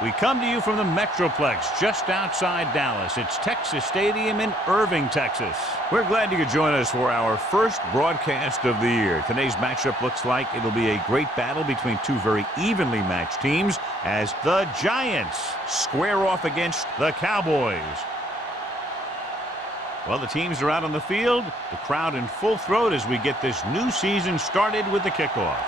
We come to you from the Metroplex just outside Dallas. It's Texas Stadium in Irving, Texas. We're glad you could join us for our first broadcast of the year. Today's matchup looks like it'll be a great battle between two very evenly matched teams as the Giants square off against the Cowboys. Well, the teams are out on the field, the crowd in full throat as we get this new season started with the kickoff.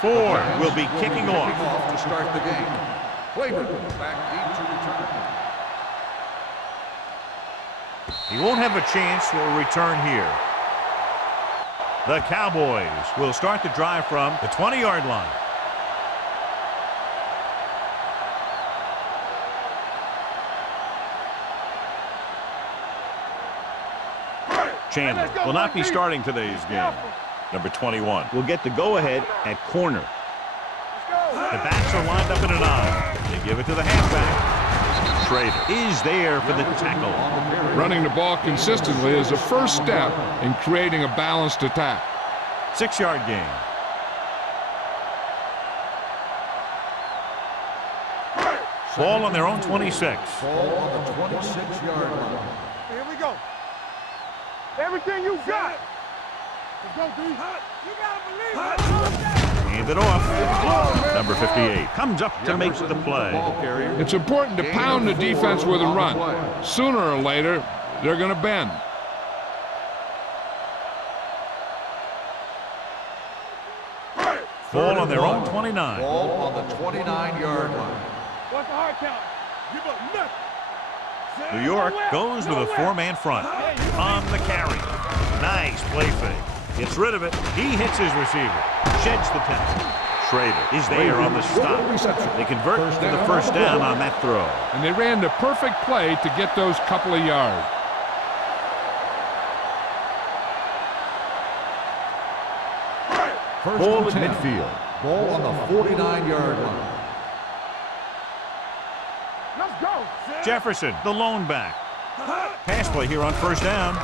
Ford will be kicking off to start the game. Clayton back deep to return. He won't have a chance for a return here. The Cowboys will start the drive from the 20-yard line. Chandler will not be starting today's game. Number 21 will get the go-ahead at corner. The backs are lined up in an I. They give it to the halfback. Schrader is there for the tackle. Running the ball consistently is the first step in creating a balanced attack. 6-yard gain. Ball on their own 26. Ball on the 26-yard line. Here we go. Everything you got. Let's go, D. You gotta believe it. Hand it off. Number 58 comes up to make the play. It's important to pound the defense with a run. Sooner or later, they're going to bend. Ball on their own 29. Ball on the 29-yard line. What's the hard count? Give up nothing. New York goes with a four-man front on the carry. Nice play fake. Gets rid of it. He hits his receiver. Sheds the tackle. Schrader is there on the stop. They convert to the first down on that throw. And they ran the perfect play to get those couple of yards. Ball at midfield. Ball on the 49-yard line. Let's go. Jefferson, the lone back. Pass play here on first down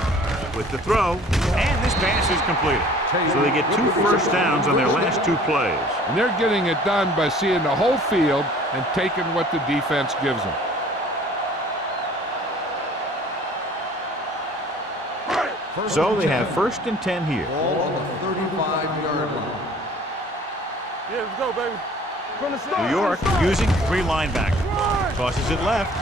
with the throw, and this pass is completed. So they get 2 first downs on their last 2 plays. And they're getting it done by seeing the whole field and taking what the defense gives them. So they have 1st and 10 here. Ball on the 35-yard line. Yeah, let's go, baby. From the start. New York using 3 linebackers. Tosses it left.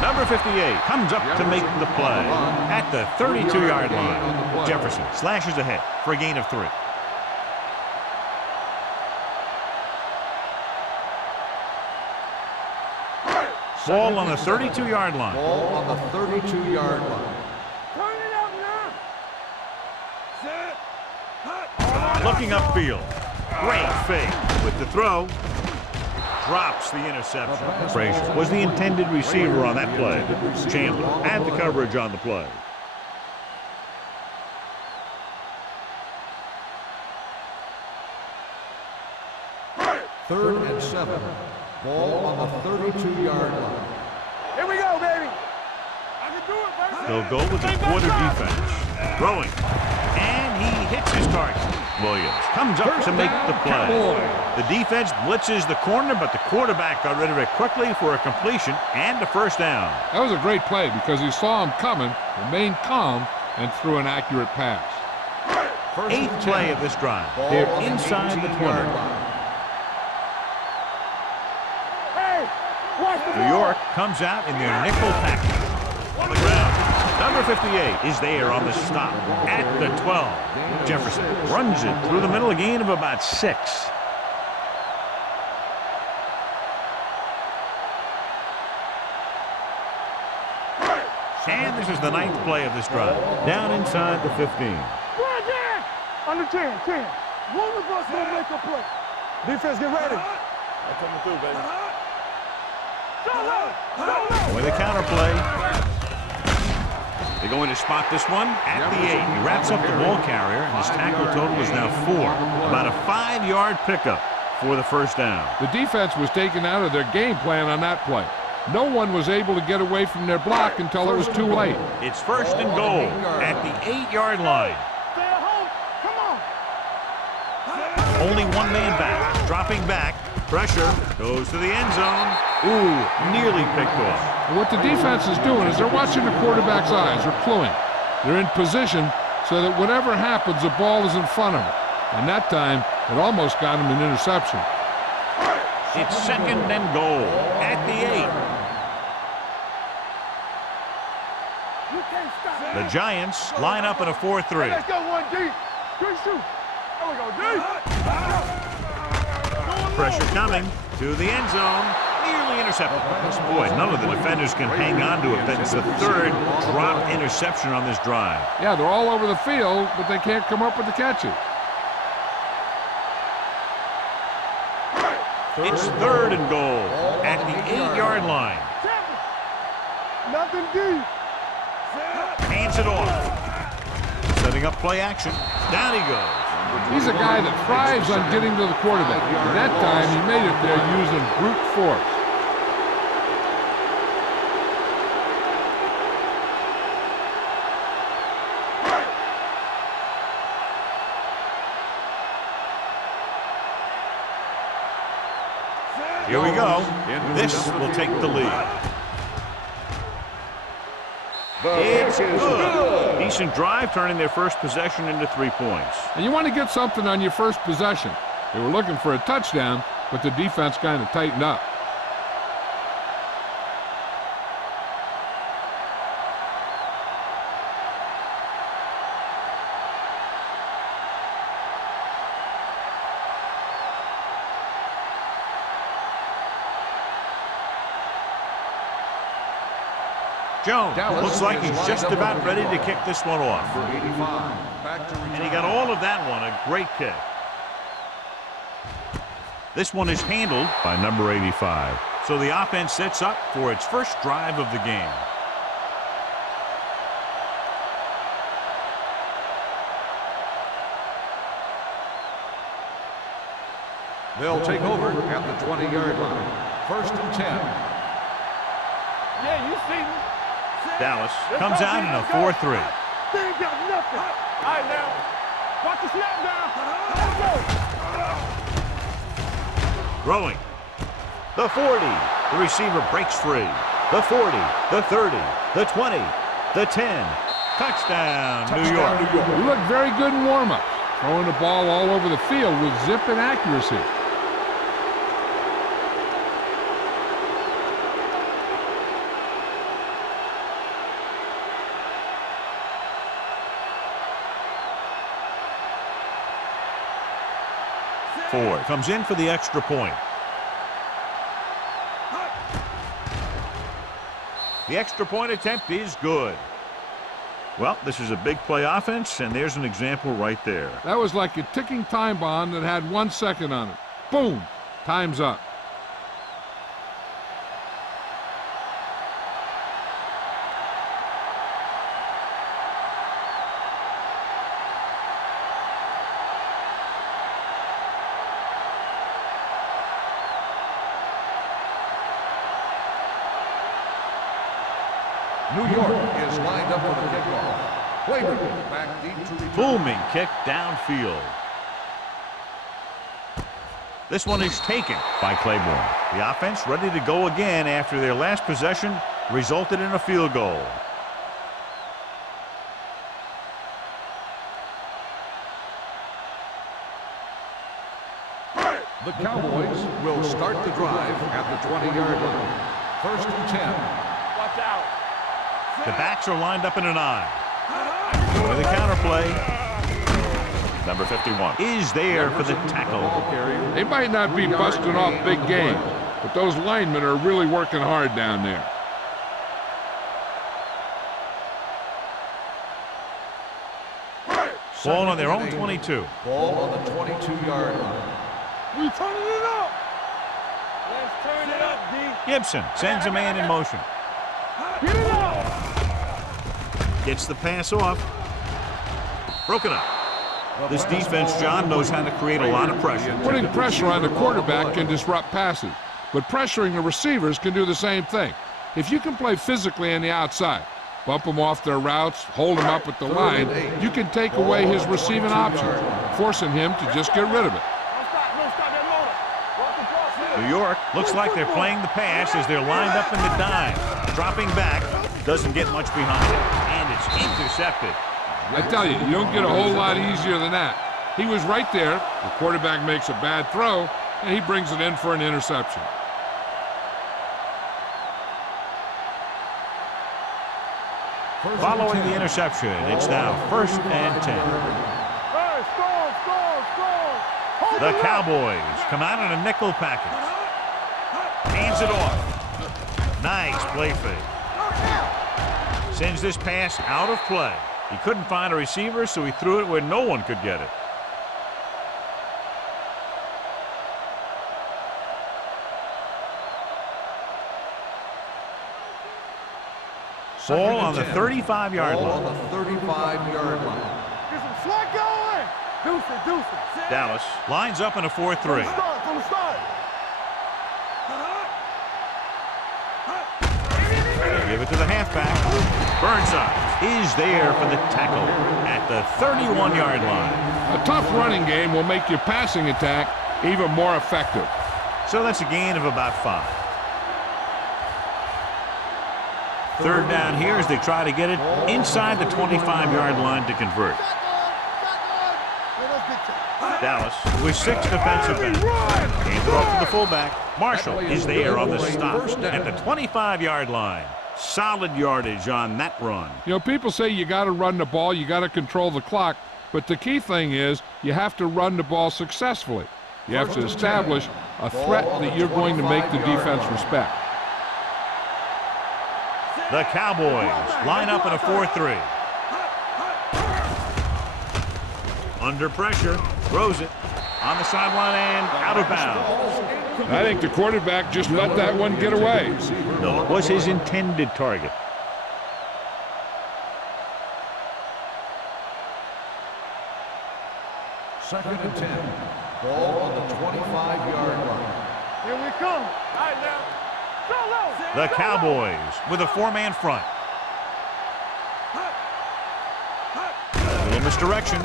Number 58 comes up to make the play at the 32-yard line. Jefferson slashes ahead for a gain of 3. Ball on the 32-yard line. Ball on the 32-yard line. Turn it up now. Set. Looking upfield. Great fake with the throw. Drops the interception. Frazier was the intended receiver on that play. Chandler had the coverage on the play. Third and 7. Ball on the 32-yard line. Here we go, baby. I can do it, baby. They'll go with the quarter defense. Throwing. And he hits his target. Williams comes up to make the play. The defense blitzes the corner, but the quarterback got rid of it quickly for a completion and a first down. That was a great play because he saw him coming, remained calm, and threw an accurate pass. 8th play of this drive. They're inside the 20. Hey, watch the New York comes out in their nickel package. On the ground. Number 58 is there on the stop at the 12. Jefferson runs it through the middle, a gain of about 6. And this is the 9th play of this drive. Down inside the 15. Right there. Under 10. One of us will make a play. Defense, get ready. I'm coming through, baby. With a counter play. They're going to spot this one at the 8. He wraps up the ball carrier, and his tackle total is now 4. About a 5-yard pickup for the first down. The defense was taken out of their game plan on that play. No one was able to get away from their block until it was too late. It's 1st and goal at the 8-yard line. Stay at home. Come on. Only one man back. Dropping back. Pressure goes to the end zone. Ooh, nearly picked off. And what the defense is doing is they're watching the quarterback's eyes. They're cluing. They're in position so that whatever happens, the ball is in front of them. And that time, it almost got him an interception. It's 2nd and goal at the 8. You can't stop it. The Giants line up in a 4-3. Let's go, 1D. Good shoot. There we go, D. Pressure coming to the end zone. Nearly intercepted. Boy, none of the defenders can hang on to it. That's the 3rd dropped interception on this drive. Yeah, they're all over the field, but they can't come up with the catches. It's 3rd and goal at the 8-yard line. Nothing deep. Hands it off. Setting up play action. Down he goes. He's a guy that thrives on getting to the quarterback. And that time, he made it there using brute force. Here we go. This will take the lead. It's good. Decent drive, turning their first possession into 3 points. And you want to get something on your first possession. They were looking for a touchdown, but the defense kind of tightened up. Jones looks like he's just about ready to kick this one off. And he got all of that one, a great kick. This one is handled by number 85. So the offense sets up for its first drive of the game. They'll take over at the 20-yard line. 1st and 10. Yeah, you see me. Dallas comes out in a 4-3. They ain't got nothing. All right, now. Watch the snap down. Let's go. Throwing. The 40. The receiver breaks free. The 40. The 30. The 20. The 10. Touchdown, New York. He looked very good in warm-ups, throwing the ball all over the field with zip and accuracy. Ford comes in for the extra point. The extra point attempt is good. Well, this is a big play offense, and there's an example right there. That was like a ticking time bomb that had 1 second on it. Boom! Time's up. New York is lined up for the kickoff. Claiborne back deep to return. Booming kick downfield. This one is taken by Claiborne. The offense ready to go again after their last possession resulted in a field goal. The Cowboys will start the drive at the 20-yard line. 1st and 10. Watch out. The backs are lined up in an I. With the counter play. Number 51 is there for the tackle. They might not be busting off big game, but those linemen are really working hard down there. Ball on their own 22. Ball on the 22-yard line. We turning it up. Let's turn it up, D. Gibson sends a man in motion. Get it up. Gets the pass off. Broken up. This defense, John, knows how to create a lot of pressure. Putting pressure on the quarterback can disrupt passes, but pressuring the receivers can do the same thing. If you can play physically on the outside, bump them off their routes, hold them up at the line, you can take away his receiving options, forcing him to just get rid of it. New York looks like they're playing the pass as they're lined up in the dime. Dropping back, doesn't get much behind it, and it's intercepted. I tell you, you don't get a whole lot easier than that. He was right there, the quarterback makes a bad throw, and he brings it in for an interception. Following the interception, it's now 1st and 10. The Cowboys come out in a nickel package. Hands it off. Nice play fake. Sends this pass out of play. He couldn't find a receiver, so he threw it where no one could get it. Ball on the 35-yard line. Ball on the 35-yard line. Get some slack going. Deuce it. Dallas lines up in a 4-3. From the start. They give it to the halfback. Burnside is there for the tackle at the 31-yard line. A tough running game will make your passing attack even more effective. So that's a gain of about 5. 3rd down here as they try to get it inside the 25-yard line to convert. Dallas with 6 defensive ends. Hands it off to the fullback. Marshall is there on the stop at the 25-yard line. Solid yardage on that run. You know, people say you got to run the ball, you got to control the clock, but the key thing is you have to run the ball successfully. You have to establish a threat that you're going to make the defense respect. The Cowboys line up in a 4-3. Under pressure, throws it on the sideline and out of bounds. I think the quarterback just let that one get away. No, it was his intended target. Second and 10. Ball on the 25-yard line. Here we come. All right, now. The Cowboys with a 4-man front. A little misdirection.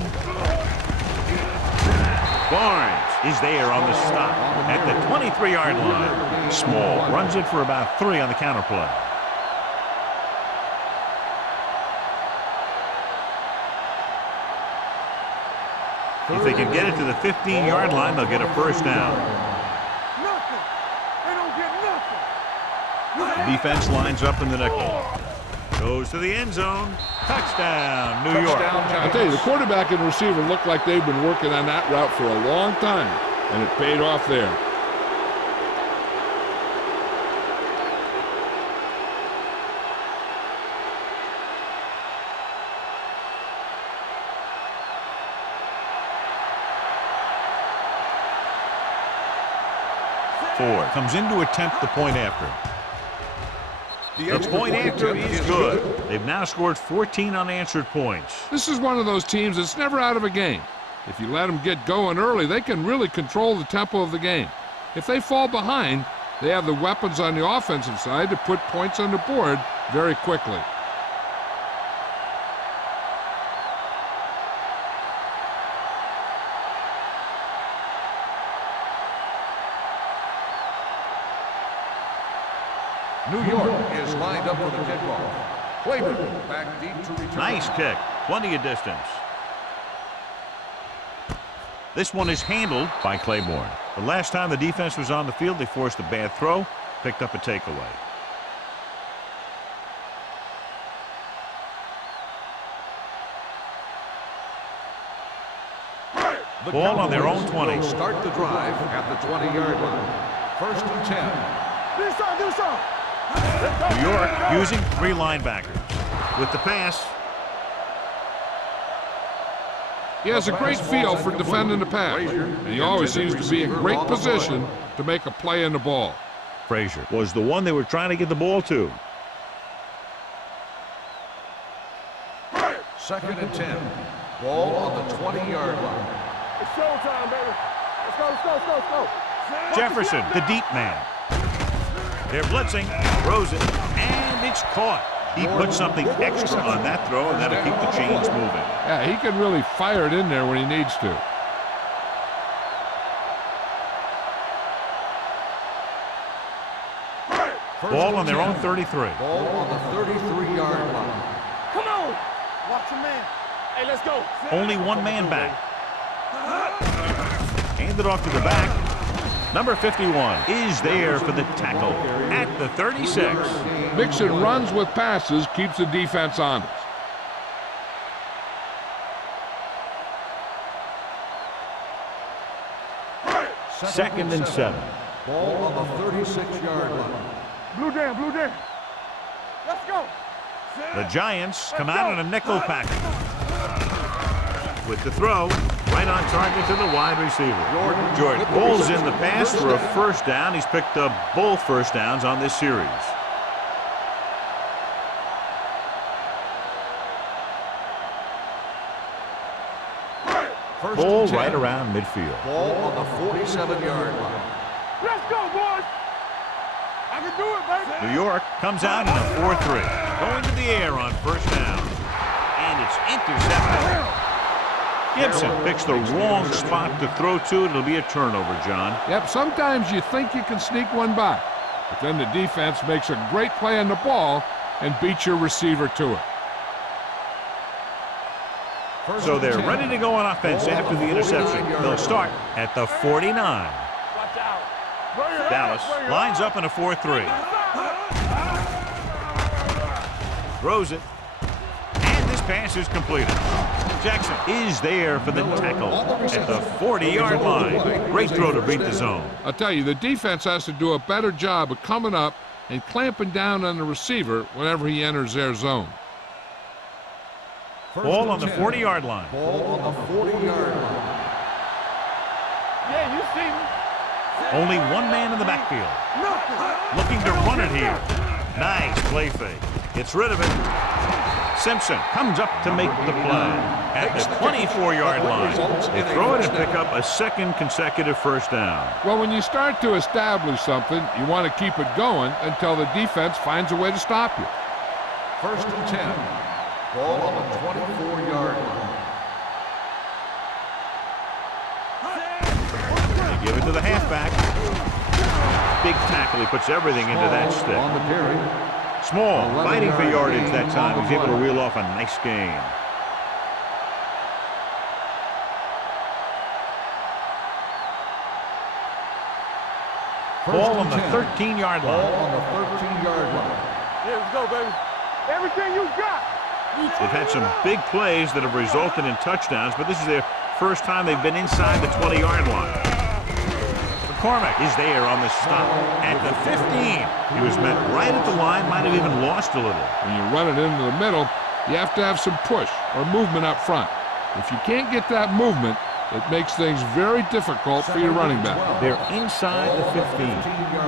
Barnes is there on the stop at the 23-yard line. Small runs it for about 3 on the counterplay. If they can get it to the 15-yard line, they'll get a 1st down. The defense lines up in the nickel. Goes to the end zone. Touchdown, New York. I tell you, the quarterback and receiver look like they've been working on that route for a long time, and it paid off there. Ford comes in to attempt the point after. The point after is good. They've now scored 14 unanswered points. This is one of those teams that's never out of a game. If you let them get going early, they can really control the tempo of the game. If they fall behind, they have the weapons on the offensive side to put points on the board very quickly. New York is lined up for the kickoff. Claiborne back deep to return. Nice kick. Plenty of distance. This one is handled by Claiborne. The last time the defense was on the field, they forced a bad throw, picked up a takeaway. Ball on their own 20. Start the drive at the 20-yard line. 1st and 10. Do something. New York using 3 linebackers. With the pass. He has a great feel for defending the pass, and he always seems to be in great position to make a play in the ball. Frazier was the one they were trying to get the ball to. 2nd and 10. Ball on the 20-yard line. It's showtime, baby. Let's go. Jefferson, the deep man. They're blitzing, throws it, and it's caught. He put something extra on that throw, and that'll keep the chains moving. Yeah, he can really fire it in there when he needs to. Ball on their own 33. Ball on the 33-yard line. Come on. Watch your man. Hey, let's go. Only one man back. Handed off to the back. Number 51 is there for the tackle at the 36. Mixing runs with passes keeps the defense honest. Second and 7. Ball on the 36-yard line. Blue down, blue down. Let's go. The Giants come out on a nickel package. With the throw, right on target to the wide receiver. Jordan pulls in the pass for a first down. He's picked up both first downs on this series. Ball right around midfield. Ball on the 47-yard line. Let's go, boys. I can do it, baby. New York comes out in a 4-3. Going to the air on first down. And it's intercepted. Gibson picks the wrong spot to throw to. It'll be a turnover, John. Yep, sometimes you think you can sneak one by, but then the defense makes a great play on the ball and beats your receiver to it. So they're ready to go on offense after the interception. They'll start at the 49. Watch out. Dallas lines up in a 4-3. Throws it. And this pass is completed. Jackson is there for the tackle at the 40-yard line. Great throw to beat the zone. I'll tell you, the defense has to do a better job of coming up and clamping down on the receiver whenever he enters their zone. Ball on the 40-yard line. Ball on the 40-yard line. Yeah, you see me. Only one man in the backfield. Looking to run it here. Nice play fake. Gets rid of it. Simpson comes up to make the play at the 24-yard line. They throw it and pick up a second consecutive first down. Well, when you start to establish something, you want to keep it going until the defense finds a way to stop you. First and 10. Ball on the 24-yard line. They give it to the halfback. Big tackle. He puts everything into that stick. On the carry. Small, fighting for yardage that time. He's able to reel off a nice gain. Ball on the 13-yard Ball line. on the 13-yard line. Yeah, let's go, baby. Everything you got. They've had some big plays that have resulted in touchdowns, but this is their first time they've been inside the 20-yard line. McCormick is there on the stop at the 15. He was met right at the line, might have even lost a little. When you run it into the middle, you have to have some push or movement up front. If you can't get that movement, it makes things very difficult for your running back. They're inside the 15.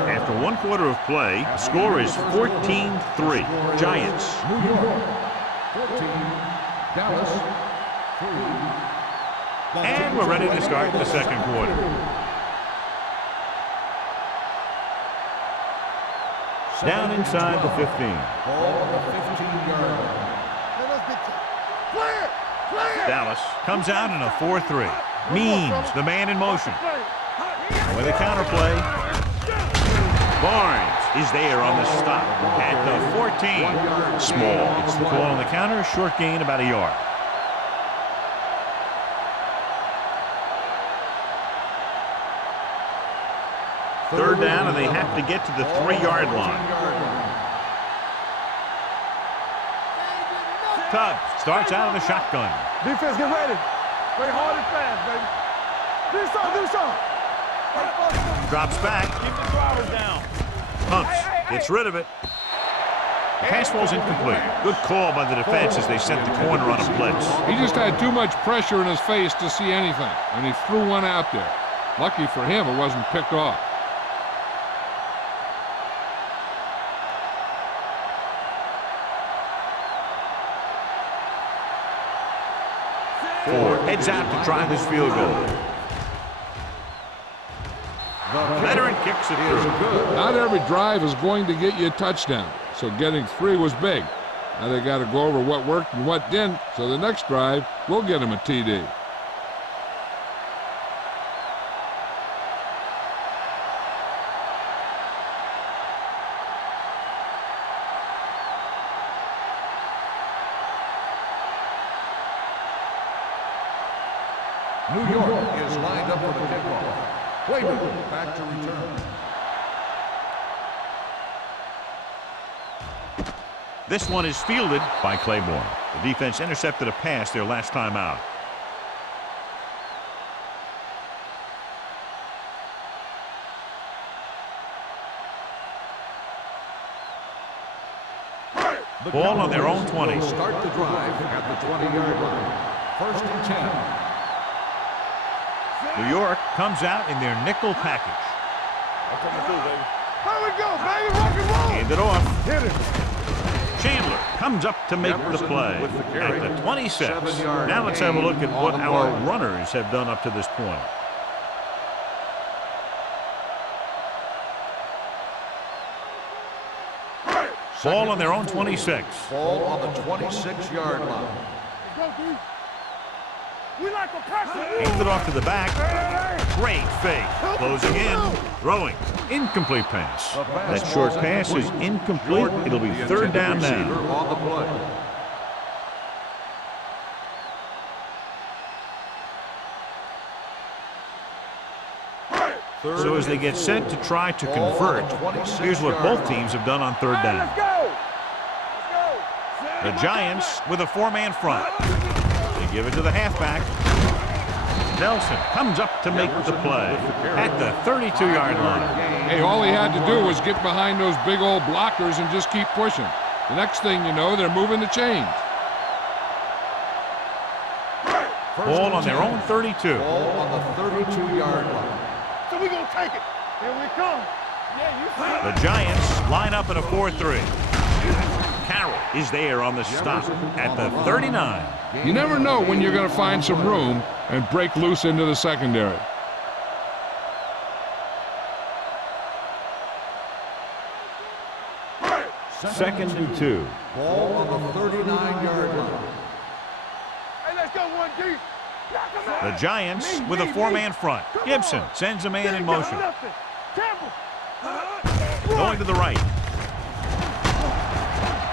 After one quarter of play, the score is 14-3. Giants. New York, 14. Dallas, 3. And we're ready to start the second quarter. Down inside the 15. Ball on the 15-yard line. Dallas comes out in a 4-3. Means the man in motion. With a counterplay. Barnes is there on the stop at the 14. Small. It's the call on the counter. Short gain about a yard. Third down, and they have to get to the 3-yard line. Tubbs starts out of the shotgun. Defense, get ready. Play hard and fast, baby. Do something. Drops back. Keep the drivers down. Pumps. Gets rid of it. The pass ball's incomplete. Good call by the defense as they sent the corner on a blitz. He just had too much pressure in his face to see anything, and he threw one out there. Lucky for him, it wasn't picked off. Ford heads out to try this field goal. The veteran kicks it through. Not every drive is going to get you a touchdown, so getting 3 was big. Now they got to go over what worked and what didn't, so the next drive will get them a TD. New York is lined up for the kickoff. Clayton back to return. This one is fielded by Claiborne. The defense intercepted a pass their last time out. Ball on their own 20. Start the drive at the 20-yard line. 1st and 10. New York comes out in their nickel package. Here we go, baby. Rock and roll. Hand it off. Hit it. Chandler comes up to make the play at the 26. Now let's have a look at what our runners have done up to this point. Ball on their own 26. Ball on the 26-yard line. Go, D. We like a pressure. Hands it off to the back. Great fake. Closing in. Throwing. Incomplete pass. That short pass is incomplete. It'll be 3rd down now. On the play. So as they get set to try to convert, here's what both teams have done on 3rd down. Let's go. The Giants with a 4-man front. They give it to the halfback. Nelson comes up to make the play at the 32-yard line. Hey, all he had to do was get behind those big old blockers and just keep pushing. The next thing you know, they're moving the chains. Ball on their own 32. Ball on the 32-yard line. So we gonna take it. Here we come. Yeah, you see. The Giants line up in a 4-3. Carroll is there on the stop at the 39. You never know when you're going to find some room and break loose into the secondary. Second and 2. Ball on the 39-yard line. Hey, let's go, 1D. The Giants with a 4-man front. Gibson sends a man in motion. Going to the right.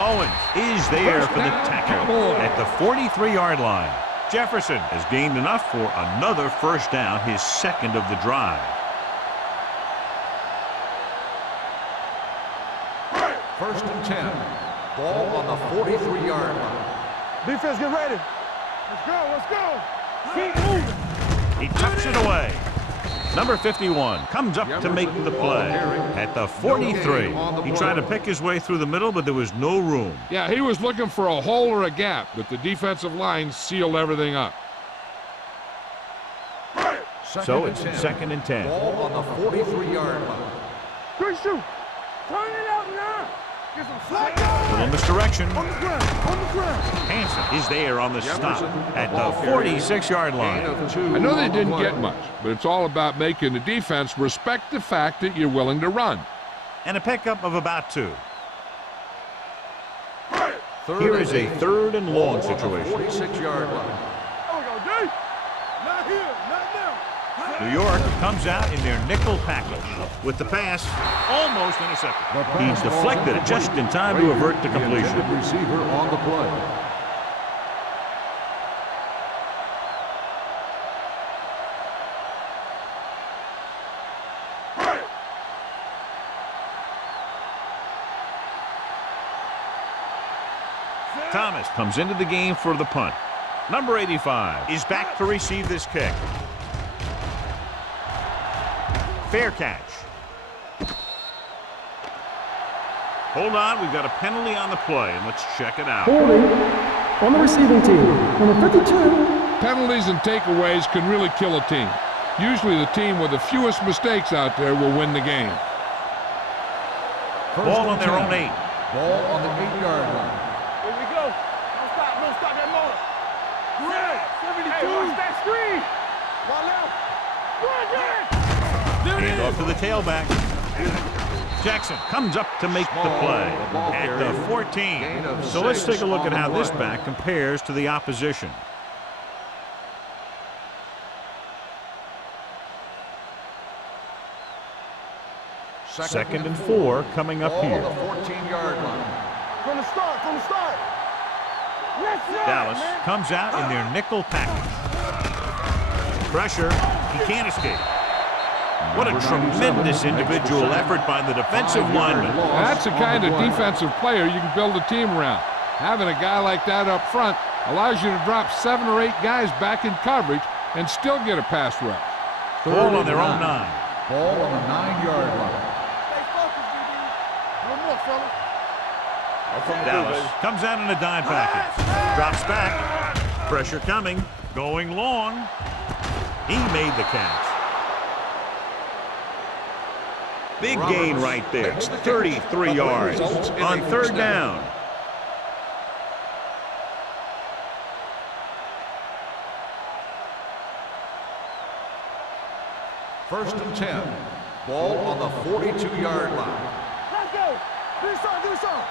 Owens is there for the tackle at the 43-yard line. Jefferson has gained enough for another 1st down, his 2nd of the drive. 1st and 10. Ball on the 43-yard line. Defense, get ready. Let's go, let's go. Keep moving. He tucks it away. Number 51 comes up to make the play at the 43. He tried to pick his way through the middle, but there was no room. Yeah, he was looking for a hole or a gap, but the defensive line sealed everything up. So it's 2nd and 10. Ball on the 43-yard line. Good shoot. Turn it out now. Get some slack. Little misdirection. On the ground, on the ground. Hanson is there on the stop at the 46-yard line. I know they didn't get much, but it's all about making the defense respect the fact that you're willing to run. And a pickup of about 2. Here is a 3rd and long situation. 46-yard line. There we go, D. Not here, not now. New York comes out in their nickel package with the pass almost intercepted. He's deflected it just in time to avert the completion. The receiver on the play. Thomas comes into the game for the punt. Number 85 is back to receive this kick. Fair catch. Hold on, we've got a penalty on the play, and let's check it out. Holding on the receiving team, number 52. Penalties and takeaways can really kill a team. Usually the team with the fewest mistakes out there will win the game. Ball on their own 8. Ball on the 8-yard line. Here we go. Don't stop that motor. Great. 72. Hey, watch that screen. One left. Good, good. Hand off to the tailback. Jackson comes up to make the play at the 14. So let's take a look at how this back compares to the opposition. Second and 4 coming up here. The 14-yard line. From the start, from the start. Dallas comes out in their nickel package. Pressure, he can't escape. What a tremendous individual effort by the defensive lineman. That's the kind of defensive player you can build a team around. Having a guy like that up front allows you to drop 7 or 8 guys back in coverage and still get a pass rush. Ball on their own 9. Ball on the 9-yard line. Stay focused, DB. One more, fella. Dallas comes out in a dime package. Drops back. Pressure coming. Going long. He made the catch. Big gain right there. 33 yards on 3rd down. First and 10. Ball on the 42-yard line. Let's go. Do something.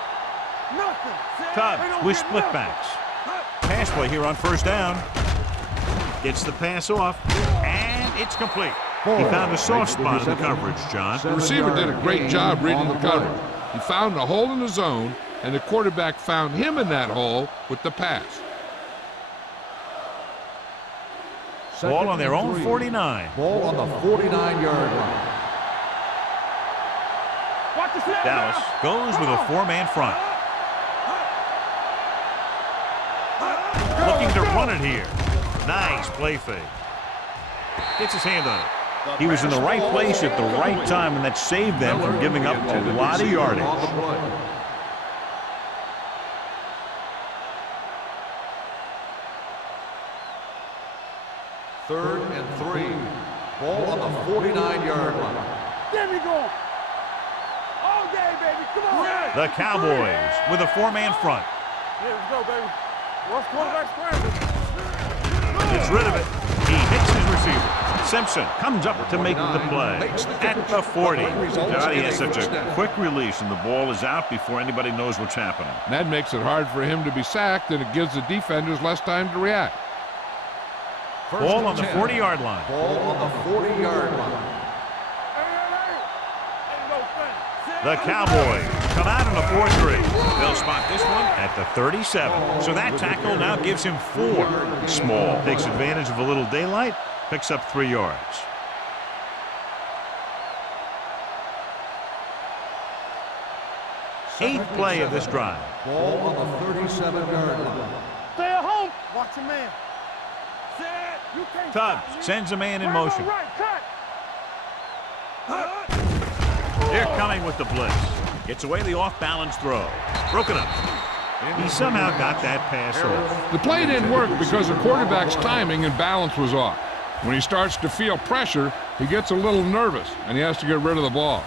Nothing. Cubs with split backs. Pass play here on 1st down. Gets the pass off, and it's complete. He found a soft spot in the coverage, John. The receiver did a great job reading the coverage. He found a hole in the zone, and the quarterback found him in that hole with the pass. Ball on their own 49. Ball on the 49-yard line. Watch the snap. Dallas goes with a 4-man front. Looking to run it here. Nice play fake. Gets his hand on it. He was in the right place at the right time, and that saved them from giving up a lot of yardage. Third and 3. Ball on the 49-yard line. There we go. All day, baby. Come on. The Cowboys with a 4-man front. Here we go, baby. What's quarterback scramble? Gets rid of it. He hits his receiver. Simpson comes up to make the play at the 40. God, he has such a quick release, and the ball is out before anybody knows what's happening. That makes it hard for him to be sacked, and it gives the defenders less time to react. Ball on the 40-yard line. Ball on the 40-yard line. The Cowboys come out in a 4-3. They'll spot this one at the 37. So that tackle now gives him 4. Small takes advantage of a little daylight, picks up 3 yards. Eighth play of this drive. Ball on the 37-yard line. Stay at home. Watch your man. You can't Tubbs stop, sends a man in motion. Right, cut. They're coming with the blitz. Gets away the off-balance throw. Broken up. He somehow got that pass off. The play didn't work because the quarterback's timing and balance was off. When he starts to feel pressure, he gets a little nervous, and he has to get rid of the ball.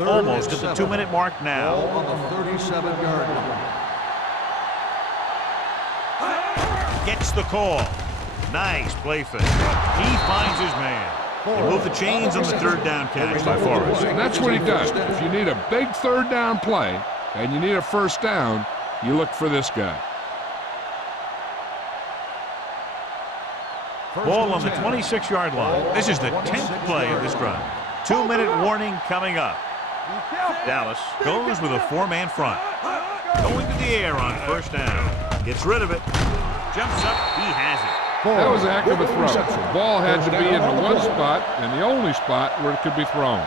Almost at the 2-minute mark now. Ball on the 37-yard line. Gets the call. Nice play fake. He finds his man. They move the chains on the 3rd down catch by Forrest. And that's what he does. If you need a big 3rd down play and you need a 1st down, you look for this guy. Ball on the 26-yard line. This is the 10th play of this drive. 2-minute warning coming up. Dallas goes with a 4-man front. Going to the air on 1st down. Gets rid of it. Jumps up. He has it. That was a heck of a throw. The ball had to be in the one spot and the only spot where it could be thrown.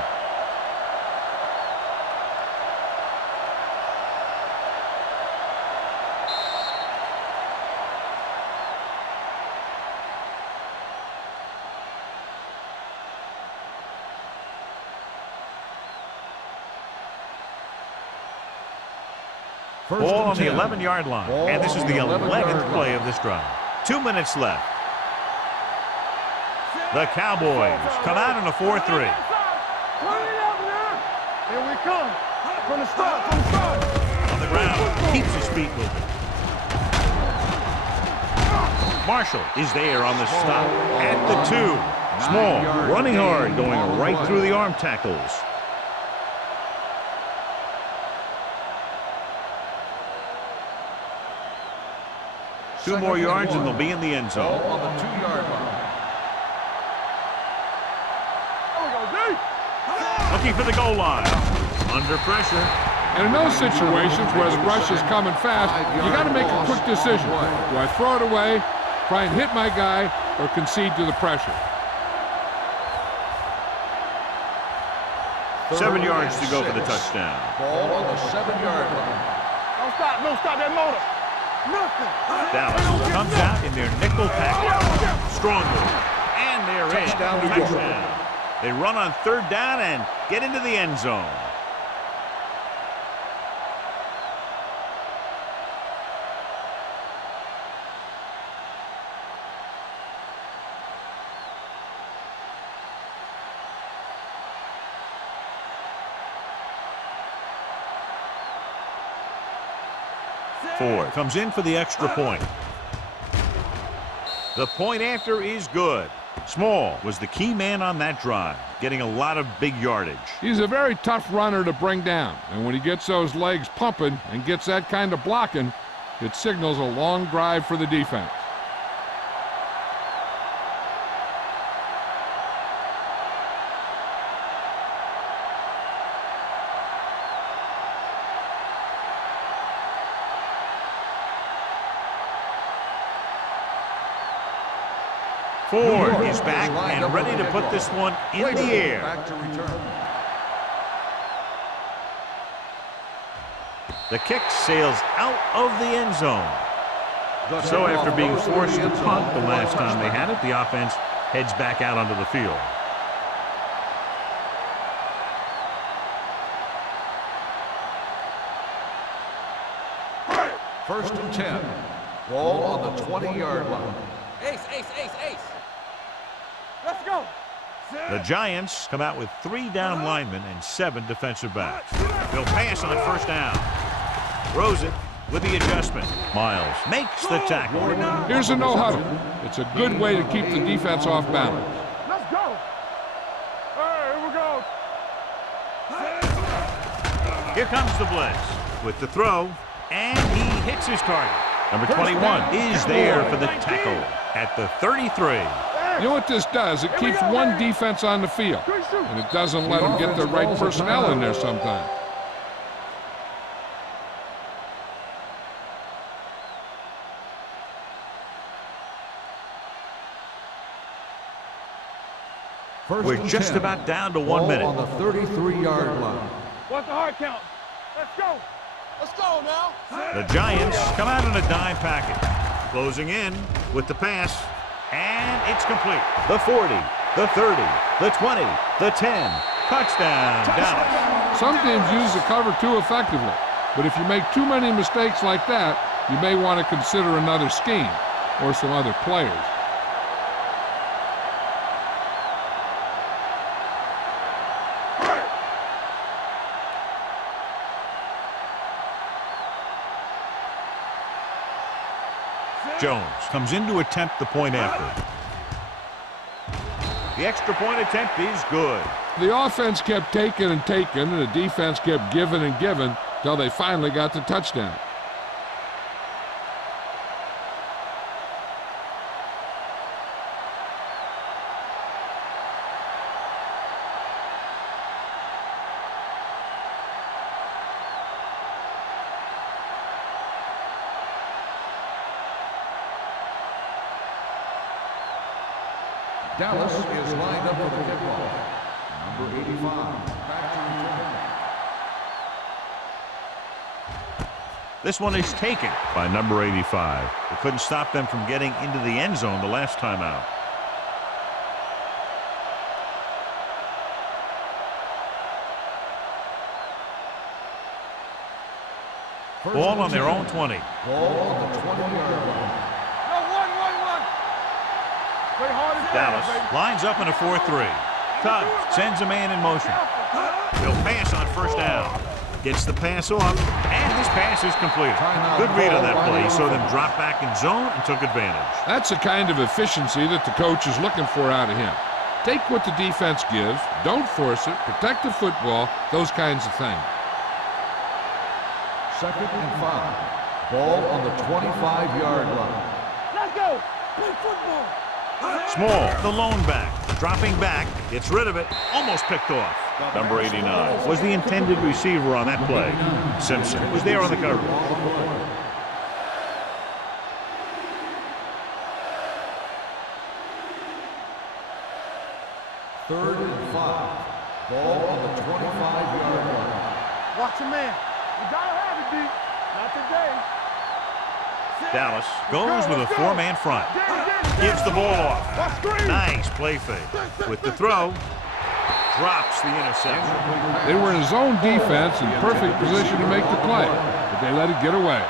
Ball on the 11-yard line. And this is the 11th play of this drive. 2 minutes left. The Cowboys come out in a 4-3. Turn it up now. Here we come. From the start. On the ground, keeps his feet moving. Marshall is there on the stop at the 2. Small, running hard, going right through the arm tackles. Two more yards and they'll be in the end zone. On the 2-yard line. Looking for the goal line. Under pressure. And in those situations where the rush is coming fast, you got to make a quick decision. Do I throw it away, try and hit my guy, or concede to the pressure? 7 yards to go for the touchdown. Ball on the 7-yard line. Don't stop that motor. Nothing. Dallas comes out in their nickel package. Strong move. And they're Touchdown, in. New York. Touchdown. They run on 3rd down and get into the end zone. Ford comes in for the extra point. The point after is good. Small was the key man on that drive, getting a lot of big yardage. He's a very tough runner to bring down, and when he gets those legs pumping and gets that kind of blocking, it signals a long drive for the defense. Ford is back and ready to put this one in the air. Back to return. The kick sails out of the end zone. So after being forced to punt the last time they had it, the offense heads back out onto the field. First and 10. Ball on the 20-yard line. Ace, ace, ace, ace. Let's go. The Giants come out with 3 down linemen and 7 defensive backs. They'll pass on 1st down. Throws it with the adjustment. Miles makes the tackle. Here's a no-huddle. It's a good way to keep the defense off balance. Let's go. Hey, here we go. Here comes the blitz with the throw, and he hits his target. Number 21 is there for the tackle at the 33. You know what this does? It keeps one defense on the field, and it doesn't let them get the right personnel in there sometimes. We're just about down to 1 minute. On the 33-yard line. What's the hard count? Let's go. Let's go now. The Giants come out in a dime package. Closing in with the pass, and it's complete. The 40, the 30, the 20, the 10. Touchdown, Dallas. Some teams use the cover too effectively, but if you make too many mistakes like that, you may want to consider another scheme or some other players. Jones comes in to attempt the point after. The extra point attempt is good. The offense kept taking and taking, and the defense kept giving and giving until they finally got the touchdown. Dallas is lined up for the kickoff. Number 85. Back to return. This one is taken by number 85. It couldn't stop them from getting into the end zone the last time out. Ball on their own 20. Ball on the 20-yard line. Dallas lines up in a 4-3. Tubb sends a man in motion. He'll pass on 1st down. Gets the pass off, and his pass is completed. Good read on that play. He saw them drop back in zone and took advantage. That's the kind of efficiency that the coach is looking for out of him. Take what the defense gives, don't force it, protect the football, those kinds of things. 2nd and 5. Ball on the 25-yard line. Let's go. Play football. Small, the lone back, dropping back, gets rid of it, almost picked off. Number 89 was the intended receiver on that play. Simpson was there on the coverage. 3rd and 5. Ball on the 25-yard line. Watch your man. You gotta have it, D. Not today. Dallas goes with a four-man front. Gives the ball off. Nice play fake. With the throw, drops the interception. They were in zone defense in perfect position to make the play, but they let it get away.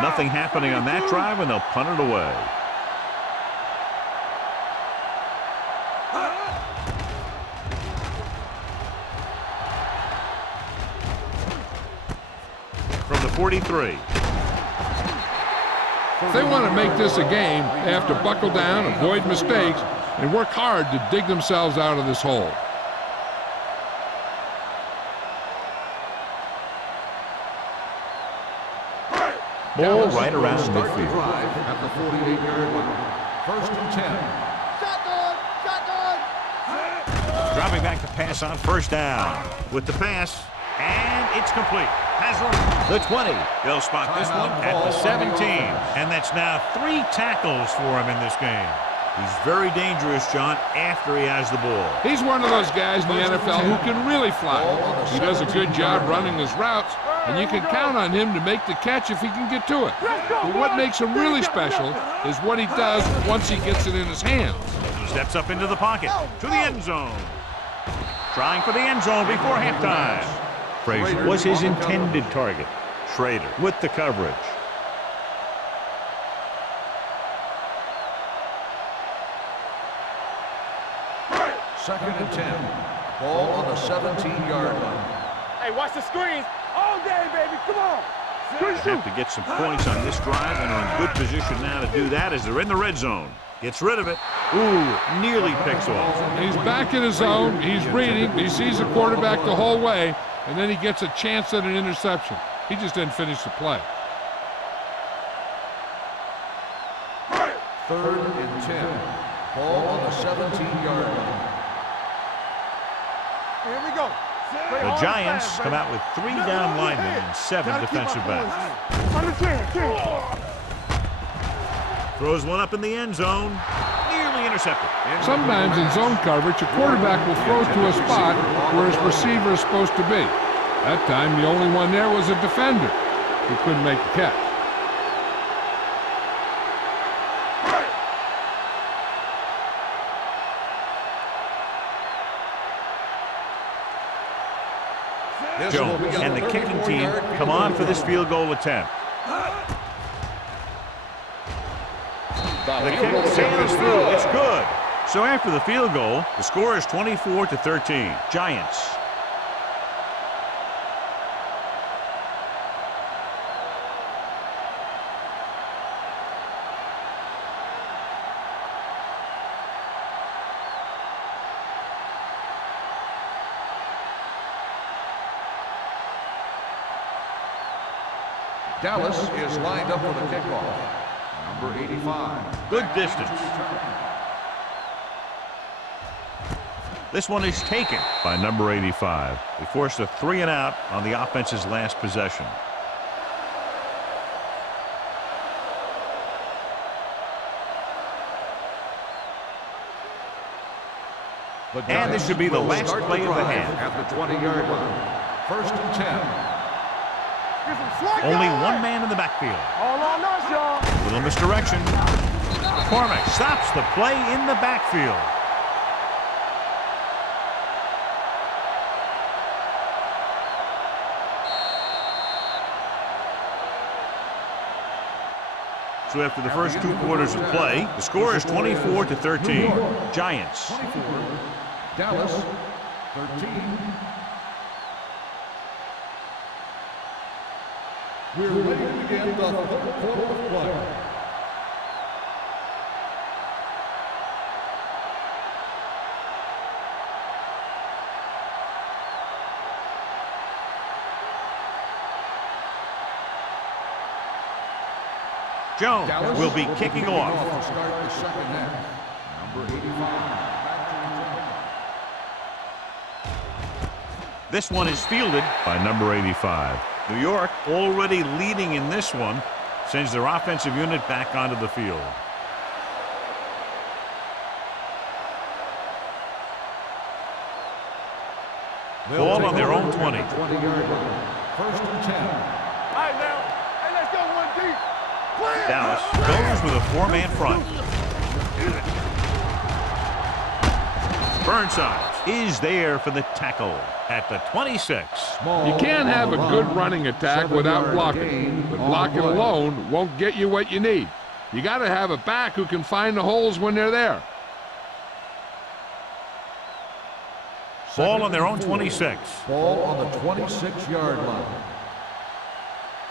Nothing happening on that drive, and they'll punt it away. From the 43. If they want to make this a game, they have to buckle down, avoid mistakes, and work hard to dig themselves out of this hole. Ball right around midfield. At the 48-yard line. 1st and 10. Shotgun. Shotgun. Dropping back to pass on 1st down. With the pass, and it's complete. Has room. The 20. They'll spot this one at the 17. And that's now 3 tackles for him in this game. He's very dangerous, John, after he has the ball. He's one of those guys in the NFL who can really fly. He does a good job running his routes, and you can count on him to make the catch if he can get to it. But what makes him really special is what he does once he gets it in his hands. He steps up into the pocket, to the end zone. Trying for the end zone before halftime. Frazier was his intended target. Schrader with the coverage. 2nd and 10. Ball on the 17-yard line. Hey, watch the screens. All day, baby. Come on. They have to get some points on this drive, and are in good position now to do that as they're in the red zone. Gets rid of it. Ooh, nearly picks off. He's back in his zone. He's reading. He sees the quarterback the whole way, and then he gets a chance at an interception. He just didn't finish the play. 3rd and 10. Ball on the 17-yard line. Here we go. The Giants come out with 3 down linemen and 7 defensive backs. Under 10. Throws one up in the end zone. Nearly intercepted. Sometimes in zone coverage, a quarterback will throw to a spot where his receiver is supposed to be. That time, the only one there was a defender who couldn't make the catch. Jones and the kicking team come on for this field goal attempt. The kick sails through. It's good. So after the field goal, the score is 24-13. Giants. Dallas is lined up for the kickoff. Number 85. Good distance. This one is taken by number 85. They forced a 3-and-out on the offense's last possession. And this should be the last play of the half. At the 20-yard line. 1st and 10. Only one man in the backfield. All on us, y'all. Little misdirection. McCormick stops the play in the backfield. So after the first 2 quarters of play, the score is 24-13. Giants. Dallas, 13. We're ready to begin the third quarter of play. Jones Dallas will be kicking off. To start the second half. Number 85. This one is fielded by number 85. New York already leading in this one, sends their offensive unit back onto the field. Ball on their own 20. 20-yard line. First and 10. All right, now. Hey, let's go one deep. Dallas goes with a four-man front. Burnside is there for the tackle at the 26. You can't have a good running attack without blocking, but blocking alone won't get you what you need. You got to have a back who can find the holes when they're there. Ball on their own 26. Ball on the 26-yard line.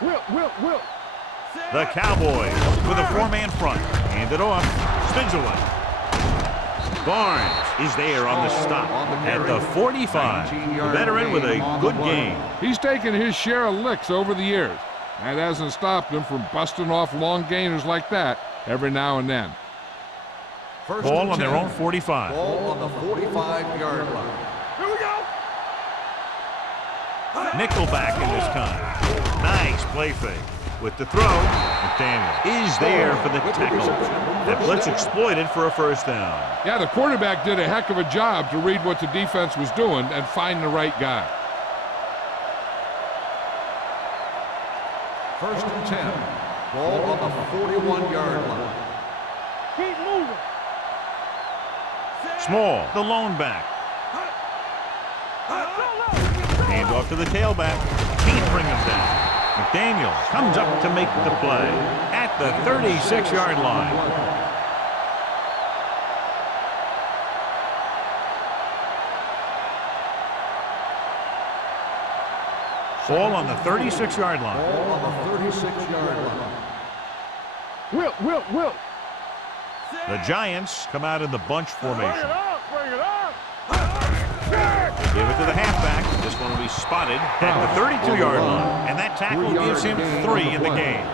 Will. The Cowboys with a four-man front. Hand it off. Spins away. Barnes is there on the stop at the 45. The veteran with a good game. He's taken his share of licks over the years. That hasn't stopped him from busting off long gainers like that every now and then. Ball on their own 45. Ball on the 45-yard line. Here we go. Nickelback in this time. Nice play fake. With the throw, McDaniel is there for the tackle. That blitz exploited for a first down. Yeah, the quarterback did a heck of a job to read what the defense was doing and find the right guy. First and 10. Ball on the 41-yard line. Keep moving. Small, the lone back. Hand off to the tailback. Can't bring him down. McDaniel comes up to make the play at the 36-yard line. Ball on the 36-yard line. Ball on the 36-yard line. Will. The Giants come out in the bunch formation. Bring it up. Give it to the halfback. This one will be spotted at the 32-yard line. And that tackle gives him 3 in the game.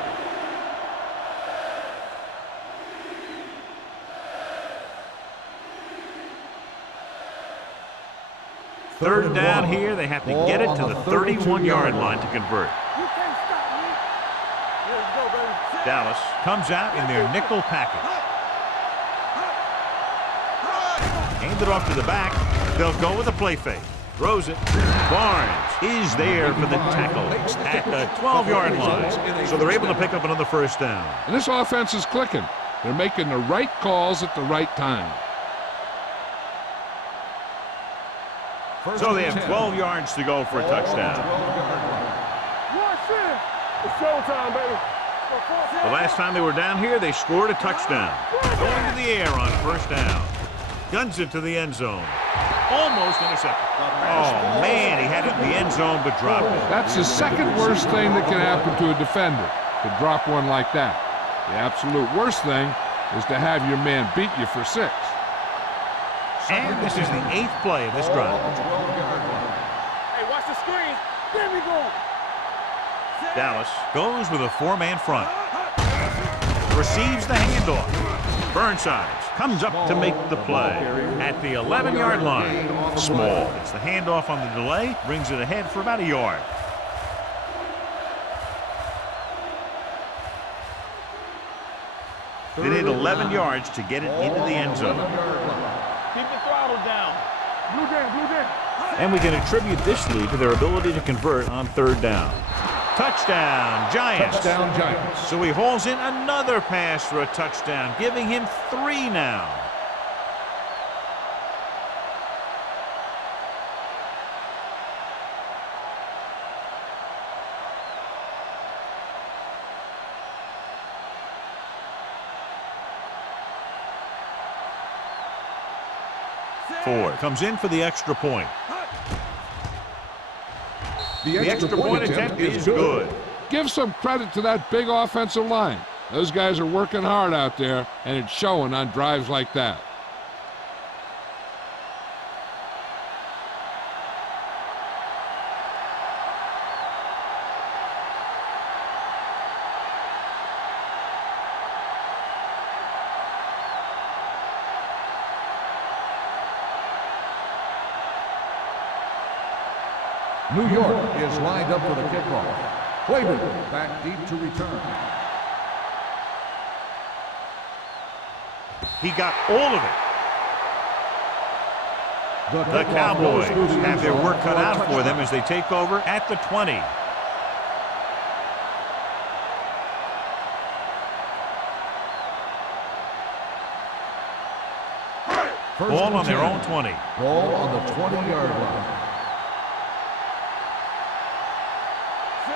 Third down here. They have to get it to the 31-yard line to convert. You can't stop me. Let's go, baby. Dallas comes out in their nickel package. Hand it off to the back. They'll go with a play fake. Throws it. Barnes is there for the tackle at the 12-yard line. So they're able to pick up another first down. And this offense is clicking. They're making the right calls at the right time. So they have 12 yards to go for a touchdown. Watch it. It's showtime, baby. The last time they were down here, they scored a touchdown. Going to the air on first down. Guns it to the end zone. Almost intercepted. Oh, man, he had it in the end zone but dropped it. That's the second worst thing that can happen to a defender, to drop one like that. The absolute worst thing is to have your man beat you for 6. And this is the 8th play of this drive. Hey, watch the screen. There we go. Dallas goes with a 4-man front. Receives the handoff. Burnside comes up to make the play at the 11-yard line. Small. It's the handoff on the delay. Brings it ahead for about a yard. They need 11 yards to get it into the end zone. Keep the throttle down. Blue game. And we can attribute this lead to their ability to convert on third down. Touchdown, Giants. Touchdown, Giants. So he hauls in another pass for a touchdown, giving him 3 now. Ford comes in for the extra point. The extra point attempt is good. Give some credit to that big offensive line. Those guys are working hard out there, and it's showing on drives like that. New York is lined up for the kickoff. Clayton back deep to return. He got all of it. The Cowboys have their work cut out for them as they take over at the 20. Ball on their own 20. Ball on the 20-yard line.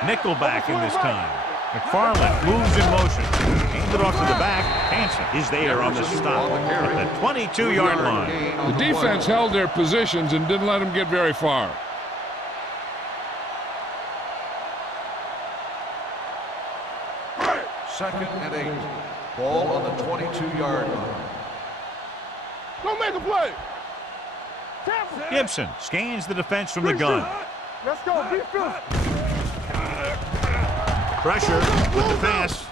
Nickelback in this time. McFarland moves in motion. Hands it off to the back. Hanson is there on the stop at the 22-yard line. The defense held their positions and didn't let them get very far. Second and 8. Ball on the 22-yard line. Don't make a play. Gibson scans the defense from the gun. Let's go. Be physical. Pressure with the pass.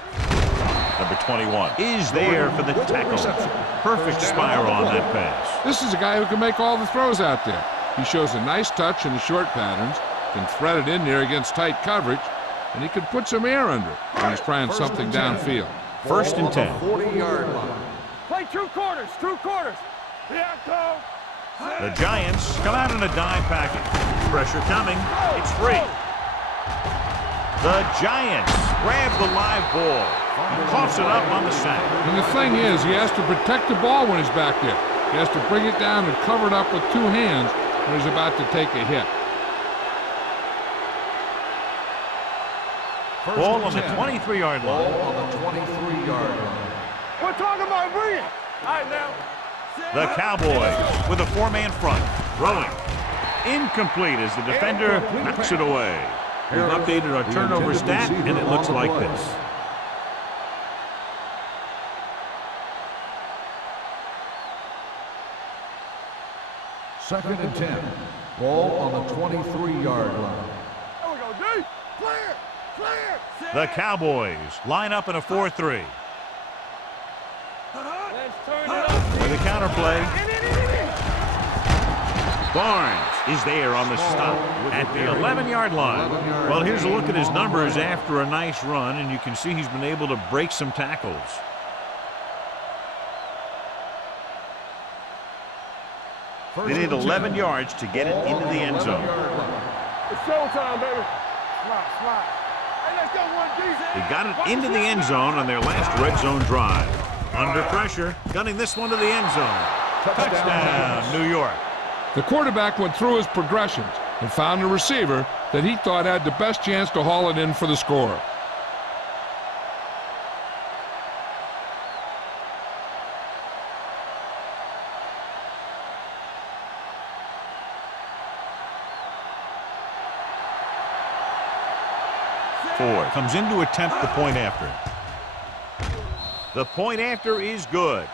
Number 21 is there for the tackle. Perfect spiral on that pass. This is a guy who can make all the throws out there. He shows a nice touch in the short patterns, can thread it in there against tight coverage, and he can put some air under it when he's trying something downfield. First and 10. 40-yard line. Play 2 quarters. 2 quarters. Yeah, go. The Giants come out in a dime package. Pressure coming. It's free. The Giants grab the live ball. He coughs it up on the sack. And the thing is, he has to protect the ball when he's back there. He has to bring it down and cover it up with 2 hands when he's about to take a hit. Ball on the 23-yard line. Ball on the 23-yard line. We're talking about bringing. All right, now. The Cowboys with a 4-man front. Throwing. Incomplete as the defender knocks it away. We've updated our turnover stat, and it looks like this. Second and 10. Ball on the 23-yard line. There we go, D. Clear. Clear. The Cowboys line up in a 4-3. Let's turn it up. With a counterplay. Barnes is there on the stop at the 11-yard line. Well, here's a look at his numbers after a nice run, and you can see he's been able to break some tackles. They need 11 yards to get it into the end zone. It's showtime, baby. Slide, slide. Hey, let's go 1D. They got it into the end zone on their last red zone drive. Under pressure, gunning this one to the end zone. Touchdown, New York. The quarterback went through his progressions and found a receiver that he thought had the best chance to haul it in for the score. Ford comes in to attempt the point after. The point after is good.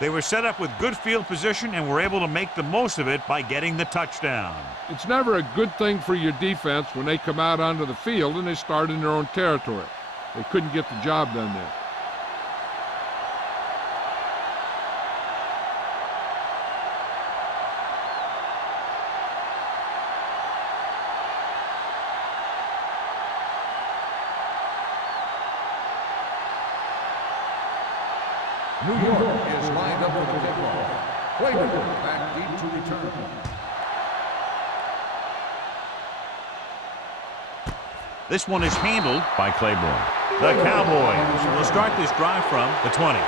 They were set up with good field position and were able to make the most of it by getting the touchdown. It's never a good thing for your defense when they come out onto the field and they start in their own territory. They couldn't get the job done there. New York is lined up for the kickoff. Clayton back deep to return. This one is handled by Claiborne. The Cowboys will start this drive from the 20.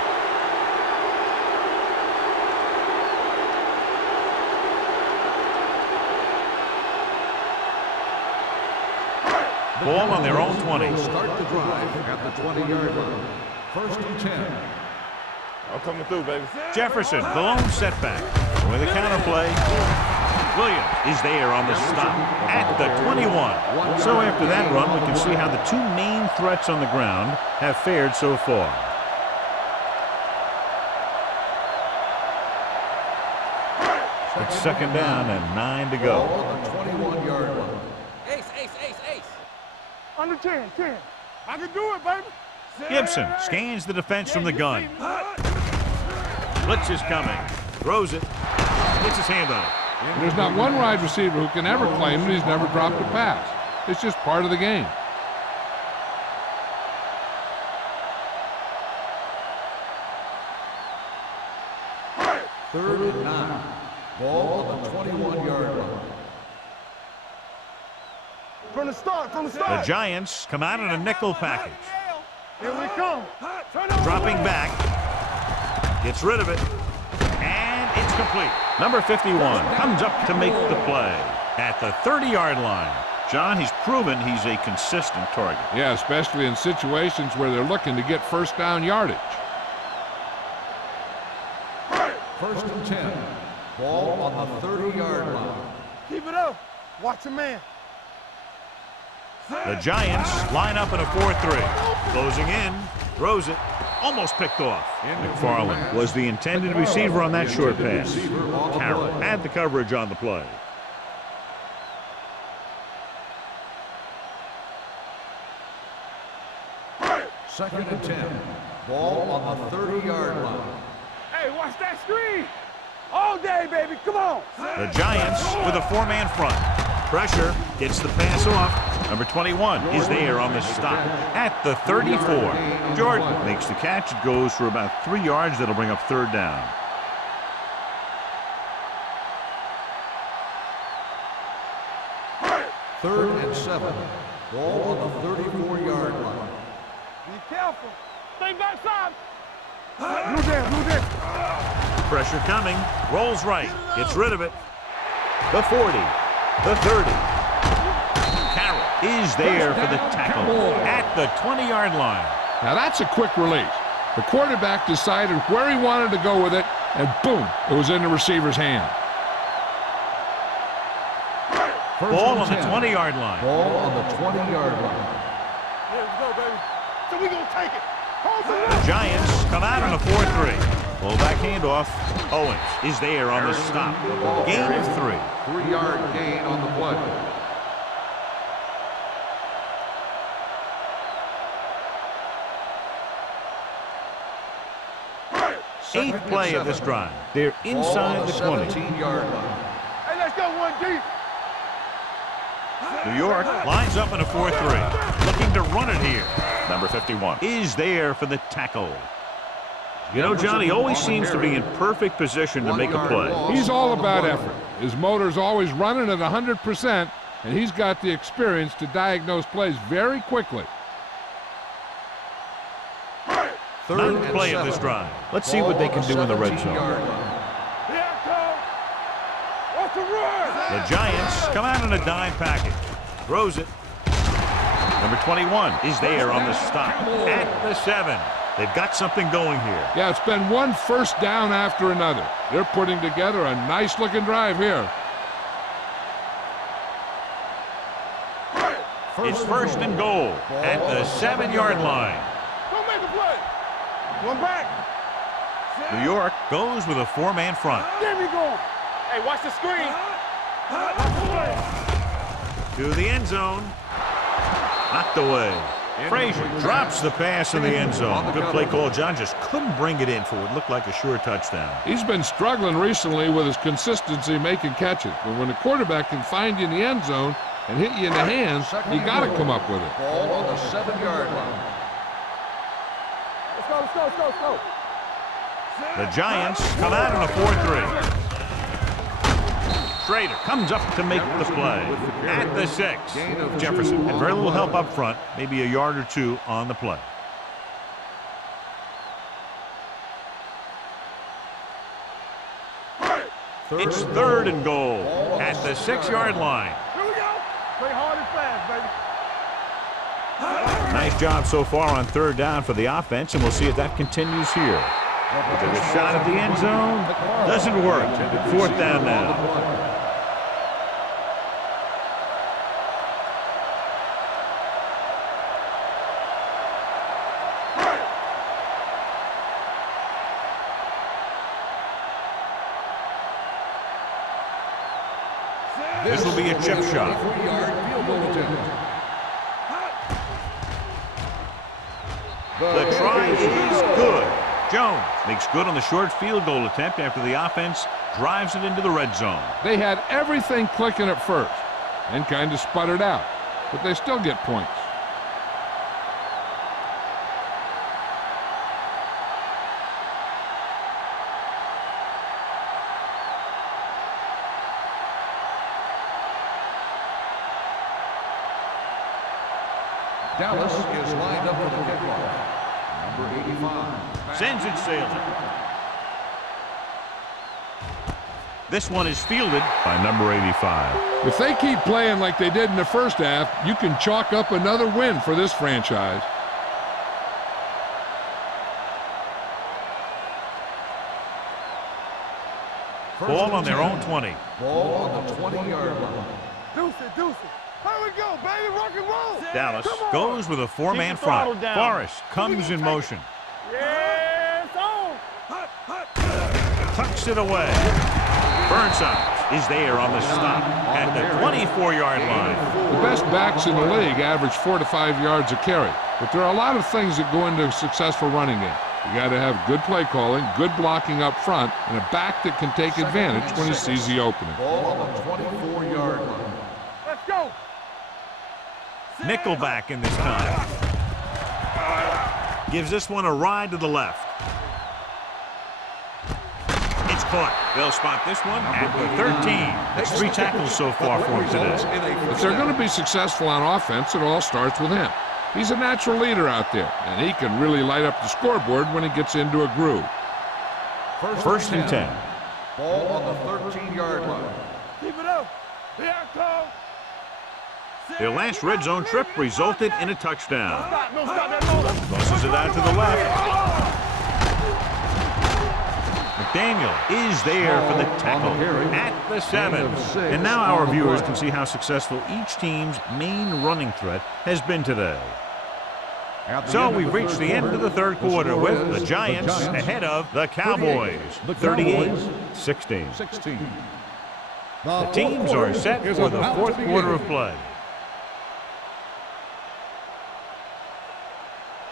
Ball on their own 20. Start the drive at the 20-yard line. First and 10. I'm coming through, baby. Jefferson, the lone setback. With a counter play. Williams is there on the stop at the 21. So after that run, we can see how the two main threats on the ground have fared so far. It's second down and 9 to go. On the 21-yard line. Ace, ace, ace, ace. Under 10, 10. I can do it, baby. Gibson scans the defense from the gun. Blitz is coming. Throws it. Gets his hand on it. There's not one wide receiver who can ever claim that he's never dropped a pass. It's just part of the game. Third and 9. Ball on the 21-yard line. From the start, from the The start. Giants come out in a nickel package. Here we come. Dropping back. Gets rid of it. And it's complete. Number 51 comes up to make the play at the 30-yard line. John, he's proven he's a consistent target. Yeah, especially in situations where they're looking to get first down yardage. First and 10. Ball on the 30-yard line. Keep it up. Watch a man. The Giants line up in a 4-3. Closing in. Throws it. Almost picked off. McFarland was the intended receiver on that short pass. Carroll had the coverage on the play. Second and 10. Ball on the 30-yard line. Hey, watch that screen. All day, baby. Come on. The Giants with a four-man front. Pressure gets the pass off. Number 21 is there on the stop at the 34. Jordan makes the catch. It goes for about 3 yards. That'll bring up third down. Third and 7. Ball on the 34-yard line. Be careful. Stay backside. Blue there. Pressure coming. Rolls right. Gets rid of it. The 40. The 30. Carroll is there for the tackle at the 20-yard line. Now that's a quick release. The quarterback decided where he wanted to go with it, and boom, it was in the receiver's hand. Ball on the 20-yard line. Ball on the 20-yard line. Here we go, baby. So we gonna take it. Hold The Giants come out on a 4-3. Fullback handoff. Owens is there on the stop. Gain of 3. 3-yard gain on the play. Eighth play of this drive. They're inside the 20. 17-yard line. Hey, let's go one deep. New York lines up in a 4-3. Looking to run it here. Number 51 is there for the tackle. You know, John, he always seems to be in perfect position to make a play. He's all about effort. His motor's always running at 100%, and he's got the experience to diagnose plays very quickly. Ninth play of this drive. Let's see what they can do in the red zone. Here it comes. What's the run? The Giants come out in a dime package. Throws it. Number 21 is there on the stop at the 7. They've got something going here. Yeah, it's been one first down after another. They're putting together a nice-looking drive here. It's first and goal at the 7-yard line. Don't make a play. One back. New York goes with a 4-man front. There we go. Hey, watch the screen. Watch the play. To the end zone. Knocked away. Frazier drops the pass in the end zone. Good play call. John just couldn't bring it in for what looked like a sure touchdown. He's been struggling recently with his consistency making catches. But when the quarterback can find you in the end zone and hit you in the hands, you got to come up with it. Ball on the 7-yard line. Let's go. The Giants come out in a 4-3. Schrader comes up to make the play at the 6. Jefferson had very little help up front, maybe a yard or two on the play. It's third and goal at the 6-yard line. Here we go. Play hard and fast, baby. Nice job so far on third down for the offense, and we'll see if that continues here. Took a shot at the end zone. Doesn't work. 4th down now. This will be a chip shot. 3-yard field goal attempt. The try is good. Jones makes good on the short field goal attempt after the offense drives it into the red zone. They had everything clicking at first and kind of sputtered out, but they still get points. Dallas is lined up for the kickoff. Number 85. Sends it sailing. This one is fielded by number 85. If they keep playing like they did in the first half, you can chalk up another win for this franchise. Ball on their own 20. Ball on the 20-yard line. Deuce it, deuce it. Here we go, baby, rock and roll. Dallas Come on. goes with a 4-man Keep the throttle front. down. Forrest comes in motion. Yes, on. Tucks it away. Burnside is there on the stop at the 24-yard line. The best backs in the league average 4 to 5 yards a carry, but there are a lot of things that go into a successful running game. You got to have good play calling, good blocking up front, and a back that can take advantage when he sees the opening. Ball on the 24-yard line. Let's go. Nickelback in this time. Gives this one a ride to the left. It's caught. They'll spot this one at the 13. That's 3 tackles so far for him today. If they're going to be successful on offense, it all starts with him. He's a natural leader out there, and he can really light up the scoreboard when he gets into a groove. First and 10. Ball on the 13-yard line. Keep it up. Here I come. Their last red zone trip resulted in a touchdown. No stop that motor. Tosses it out to the left. McDaniel is there for the tackle at the 7. And now our viewers can see how successful each team's main running threat has been today. So we've reached the end of the third quarter with the Giants ahead of the Cowboys, 38-16. The teams are set for the fourth quarter of play.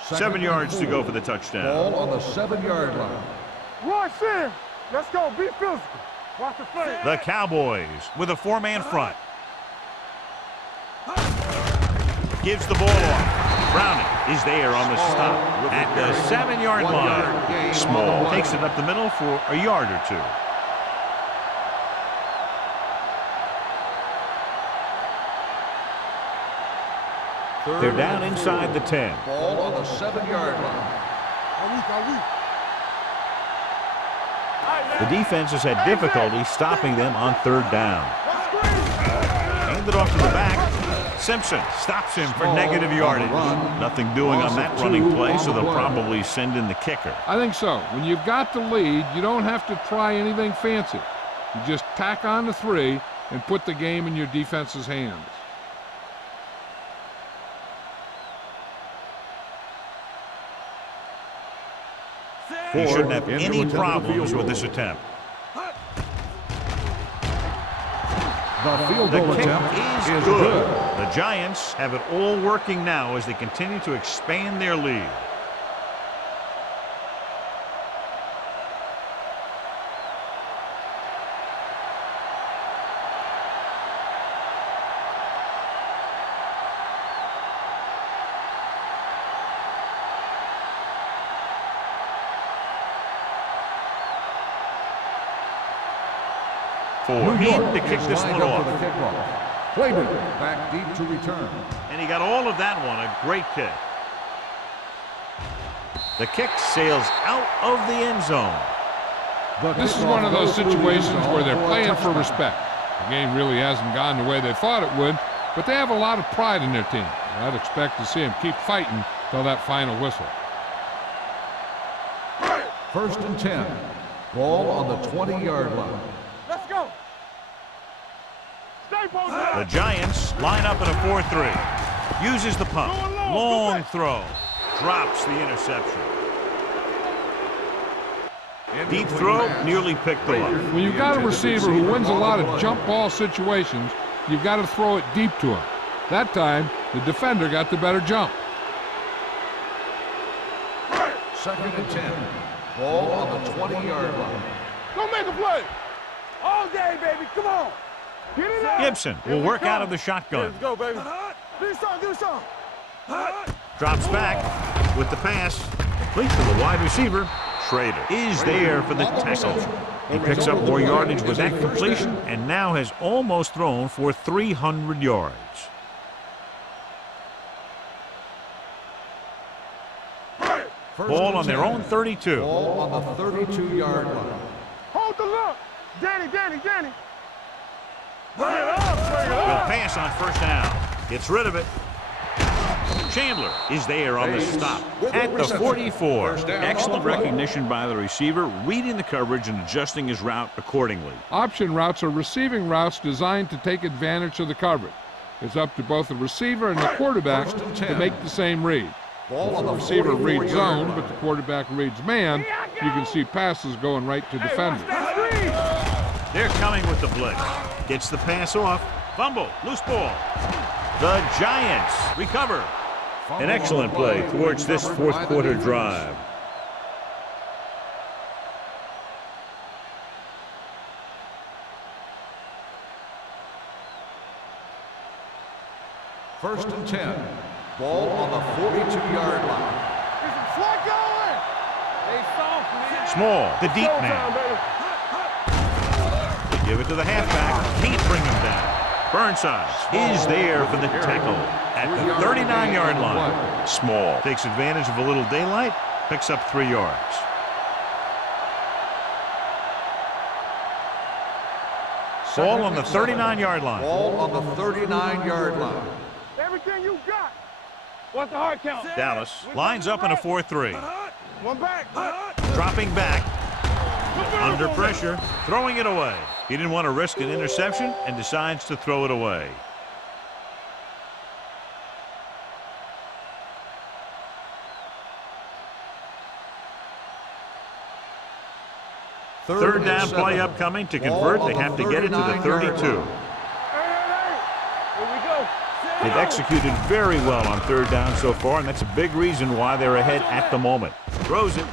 7 yards to go for the touchdown. Ball on the 7-yard line. Rush in. Let's go. Be physical. Watch the face. The Cowboys with a 4-man front. Gives the ball off. Browning is there on the stop at the 7-yard line. Small takes it up the middle for a yard or 2. They're down inside the 10. Ball on the 7-yard line. The defense has had difficulty stopping them on 3rd down. Handed off to the back. Simpson stops him for negative yardage. Nothing doing on that running play, so they'll probably send in the kicker. I think so. When you've got the lead, you don't have to try anything fancy. You just tack on the 3 and put the game in your defense's hands. He shouldn't have any problems with this attempt. The The kick is good. The Giants have it all working now as they continue to expand their lead. For him to kick this one off. Played back deep to return. And he got all of that one, a great kick. The kick sails out of the end zone. This is one of those situations where they're playing for respect. The game really hasn't gone the way they thought it would, but they have a lot of pride in their team. I'd expect to see them keep fighting till that final whistle. First and 10. Ball on the 20-yard line. Let's go. Stay posted. The Giants line up in a 4-3. Uses the pump. Long throw. Drops the interception. Deep throw, nearly picked off. When you've got a receiver who wins a lot of jump ball situations, you've got to throw it deep to him. That time, the defender got the better jump. Second and 10. Ball on the 20-yard line. Go make a play. All day, baby. Come on. Get it up. Gibson will work out of the shotgun. Let's go, baby. Do something. Drops back with the pass. Complete to the wide receiver. Schrader is there for the tackle. He picks up more yardage with that completion and now has almost thrown for 300 yards. Ball on their own 32. Ball on the 32-yard line. Hold the look. Danny. Bring it up. Will pass on first down. Gets rid of it. Chandler is there on the stop at the 44. Excellent recognition by the receiver, reading the coverage and adjusting his route accordingly. Option routes are receiving routes designed to take advantage of the coverage. It's up to both the receiver and the quarterback to make the same read. If the receiver reads zone, but the quarterback reads man, you can see passes going right to defenders. They're coming with the blitz. Gets the pass off. Fumble. Loose ball. The Giants recover. An excellent play towards this fourth quarter drive. First and 10. Ball on the 42-yard line. Small, the deep man. They give it to the halfback. Can't bring him down. Burnside is there for the tackle at the 39-yard line. Small takes advantage of a little daylight, picks up 3 yards. Ball on the 39-yard line. Ball on the 39-yard line. Everything you got. What's the hard count? Dallas lines up in a 4-3. One back. Dropping back. Under pressure, throwing it away. He didn't want to risk an interception and decides to throw it away. Third down play upcoming. To convert, they have to get it to the 32. Here we go. They've executed very well on third down so far, and that's a big reason why they're ahead at the moment. Throws it.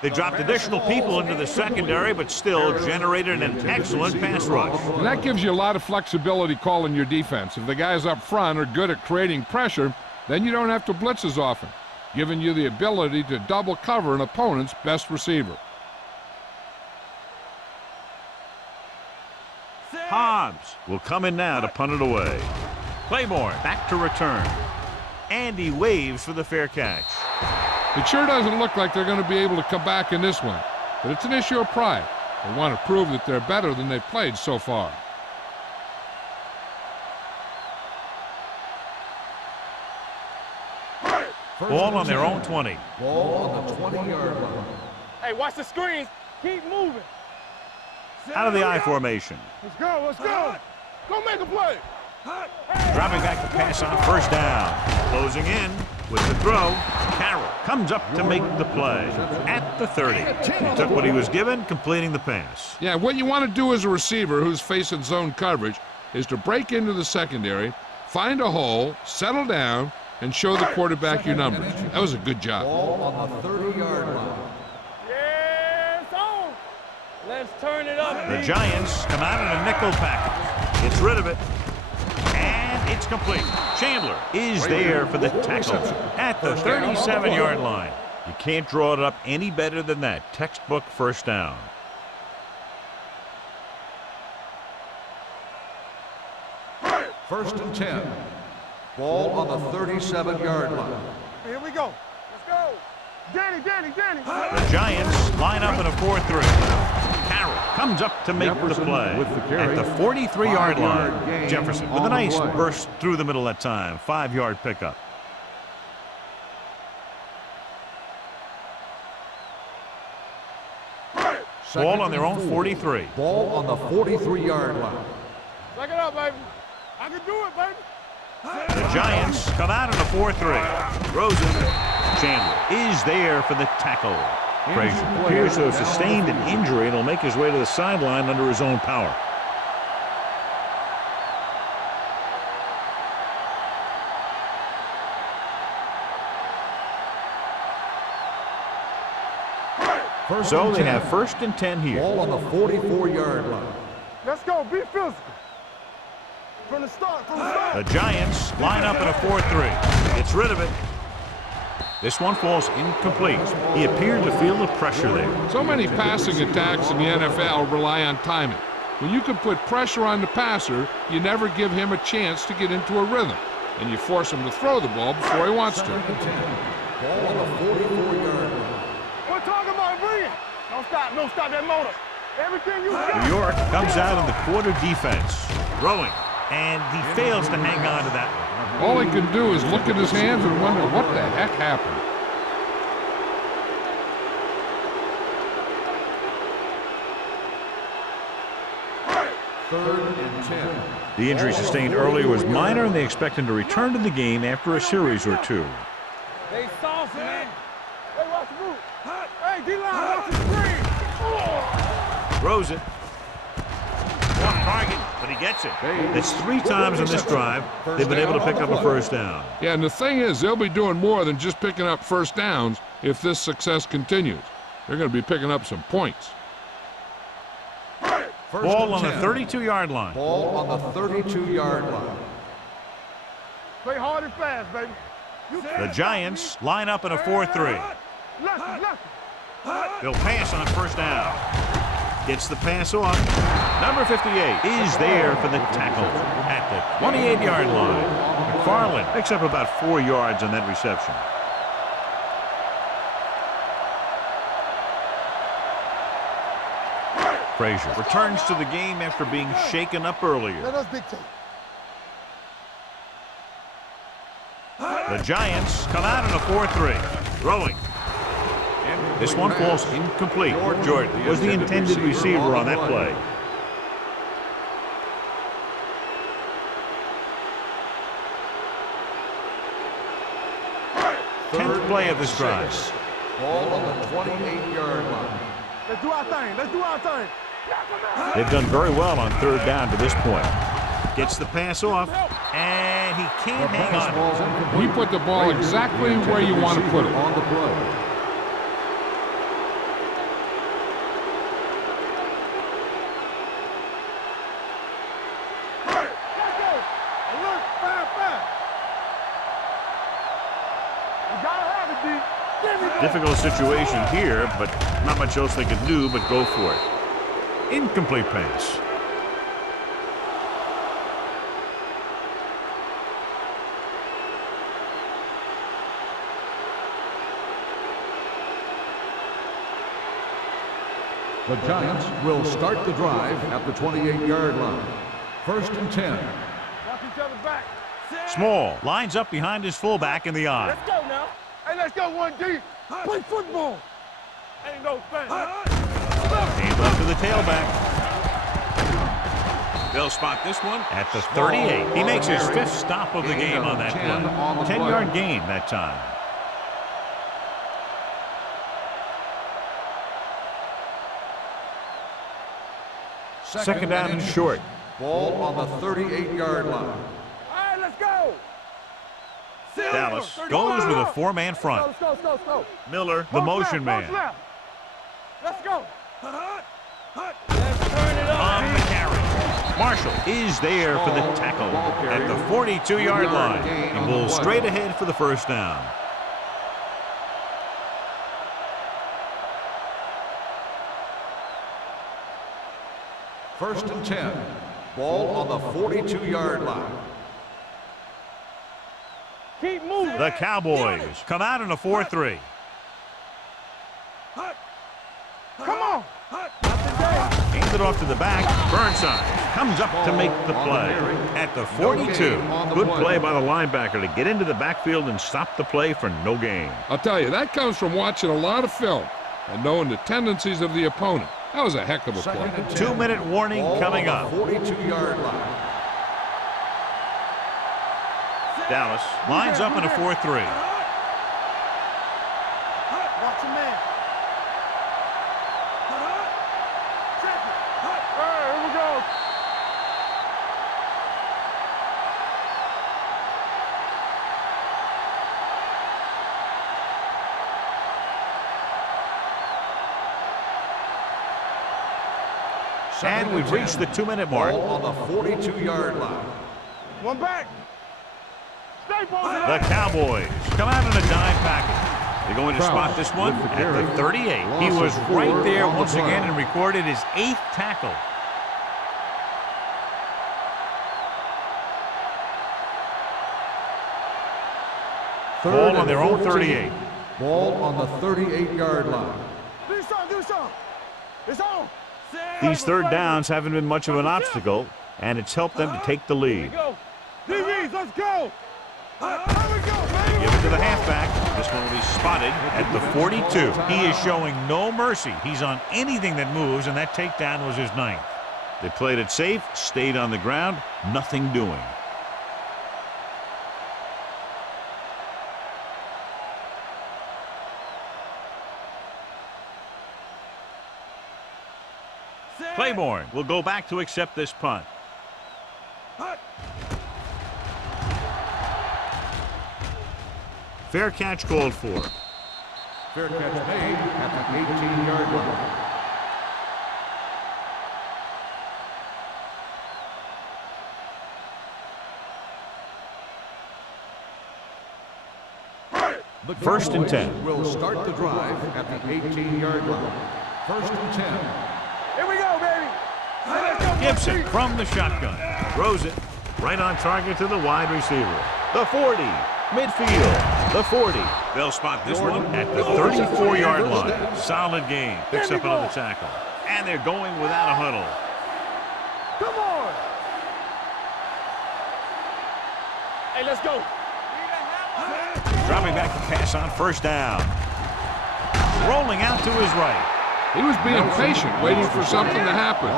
They dropped additional people into the secondary, but still generated an excellent pass rush. And that gives you a lot of flexibility calling your defense. If the guys up front are good at creating pressure, then you don't have to blitz as often, giving you the ability to double cover an opponent's best receiver. Hobbs will come in now to punt it away. Claiborne back to return. Andy waves for the fair catch. It sure doesn't look like they're going to be able to come back in this one, but it's an issue of pride. They want to prove that they're better than they've played so far. Ball on their own 20. Ball on the 20-yard line. Hey, watch the screens. Keep moving. Out of the I formation. Let's go. Go make a play. Dropping back to pass on first down. Closing in with the throw. Carroll comes up to make the play at the 30. He took what he was given, completing the pass. Yeah, what you want to do as a receiver who's facing zone coverage is to break into the secondary, find a hole, settle down, and show the quarterback your numbers. That was a good job. Ball on the 30-yard line. Yes, on. Let's turn it up. The Giants come out in a nickel package. Gets rid of it. And it's complete. Chandler is there for the tackle at the 37-yard line. You can't draw it up any better than that. Textbook first down. First and 10. Ball on the 37-yard line. Here we go. Let's go. Danny. The Giants line up in a 4-3. Carroll comes up to make the play at the 43-yard line. Jefferson with a nice burst through the middle that time. 5-yard pickup. Ball on their own 43. Ball on the 43-yard line. Back it up, baby. I can do it, baby. The Giants come out in a 4-3. Rosen. Chandler is there for the tackle. Frazier appears to have sustained an injury and will make his way to the sideline under his own power. So they have 1st and 10 here. Ball on the 44-yard line. Let's go. Be physical. From the start. The Giants line up in a 4-3. Gets rid of it. This one falls incomplete. He appeared to feel the pressure there. So many passing attacks in the NFL rely on timing. When you can put pressure on the passer, you never give him a chance to get into a rhythm, and you force him to throw the ball before he wants to. Ball on the 44-yard line. We're talking about bringing. Don't stop that motor. Everything you got. New York comes out in the quarter defense. Throwing. And he fails to hang on to that one. All he can do is look at his hands and wonder what the heck happened. Third and 10. The injury sustained earlier was minor, and they expect him to return to the game after a series or two. They sauce, man. Hey, watch the move. Hey, D-line, watch the screen. Throws it. Off target, but he gets it. It's 3 times in this drive they've been able to pick up a first down. Yeah, and the thing is, they'll be doing more than just picking up first downs if this success continues. They're going to be picking up some points. Ball on the 32-yard line. Ball on the 32-yard line. Play hard and fast, baby. The Giants line up in a 4-3. Left. They'll pass on 1st down. Gets the pass off. Number 58 is there for the tackle at the 28-yard line. McFarland picks up about 4 yards on that reception. Frazier returns to the game after being shaken up earlier. Let us dictate. The Giants come out in a 4-3. Throwing. This one falls incomplete. Jordan was the intended receiver on that play. Tenth play of this drive. Ball on the 28-yard line. Let's do our thing. They've done very well on 3rd down to this point. Gets the pass off, and he can't hang on. He put the ball exactly where you want to put it. On the play. Difficult situation here, but not much else they could do but go for it. Incomplete pass. The Giants will start the drive at the 28-yard line. 1st and 10. Watch each other back. Small lines up behind his fullback in the eye. Let's go now. Hey, let's go 1D. Play football. Ain't no thing. Hand off to the tailback. They'll spot this one at the 38. He makes his 5th stop of the game on that play. 10-yard gain that time. Second down and short. Ball on the 38-yard line. All right, let's go. Dallas goes with a 4-man front. Let's go. Miller, the motion man. Let's go. Let's turn it up. On the carry. Marshall is there for the tackle at the 42-yard line. He pulls straight ahead for the first down. First and 10. Ball on the 42-yard line. Keep moving. The Cowboys come out in a 4-3. Come on. Hands it off to the back. Burnside comes up to make the play at the 42. Good play by the linebacker to get into the backfield and stop the play for no gain. I'll tell you, that comes from watching a lot of film. and knowing the tendencies of the opponent. That was a heck of a play. 2-minute warning coming up. 42-yard line. Dallas lines up in a 4-3. Watch your man. Here we go. And we've reached the 2-minute mark. Ball on the 42-yard line. One back. Stay positive. The Cowboys come out in a dime package. They're going to spot this one at the 38. He was right there once again and recorded his 8th tackle. Ball on their own 38. Ball on the 38-yard line. Do something. It's on. These third downs haven't been much of an obstacle, and it's helped them to take the lead. DBs, let's go. Here we go, baby. Give it to the halfback. This one will be spotted at the 42. He is showing no mercy. He's on anything that moves, and that takedown was his 9th. They played it safe, stayed on the ground, nothing doing. Claiborne will go back to accept this punt. Fair catch called for. Fair catch made at the 18-yard line. The First and 10. Will start the drive at the 18-yard line. First and 10. Here we go, baby. Gibson from the shotgun. Throws it right on target to the wide receiver. The 40. Midfield. The 40. They'll spot this one at the 34-yard line. Solid game. Picks up another tackle. And they're going without a huddle. Come on. Hey, let's go. Dropping back to pass on first down. Rolling out to his right. He was being patient, waiting for something to happen.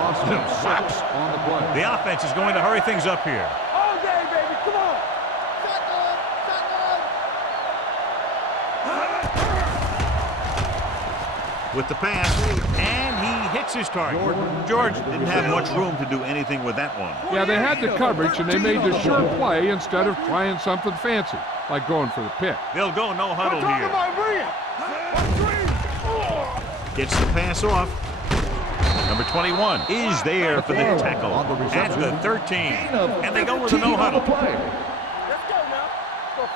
Sacks on the play. The offense is going to hurry things up here. All day, baby. Come on. With the pass, and he hits his target. George didn't have much room to do anything with that one. Yeah, they had the coverage, and they made the sure play instead of trying something fancy, like going for the pick. They'll go no huddle Talk here. about brilliant. Gets the pass off. Number 21 is there for the tackle at the 13. And they go with a no huddle. Let's go now. Go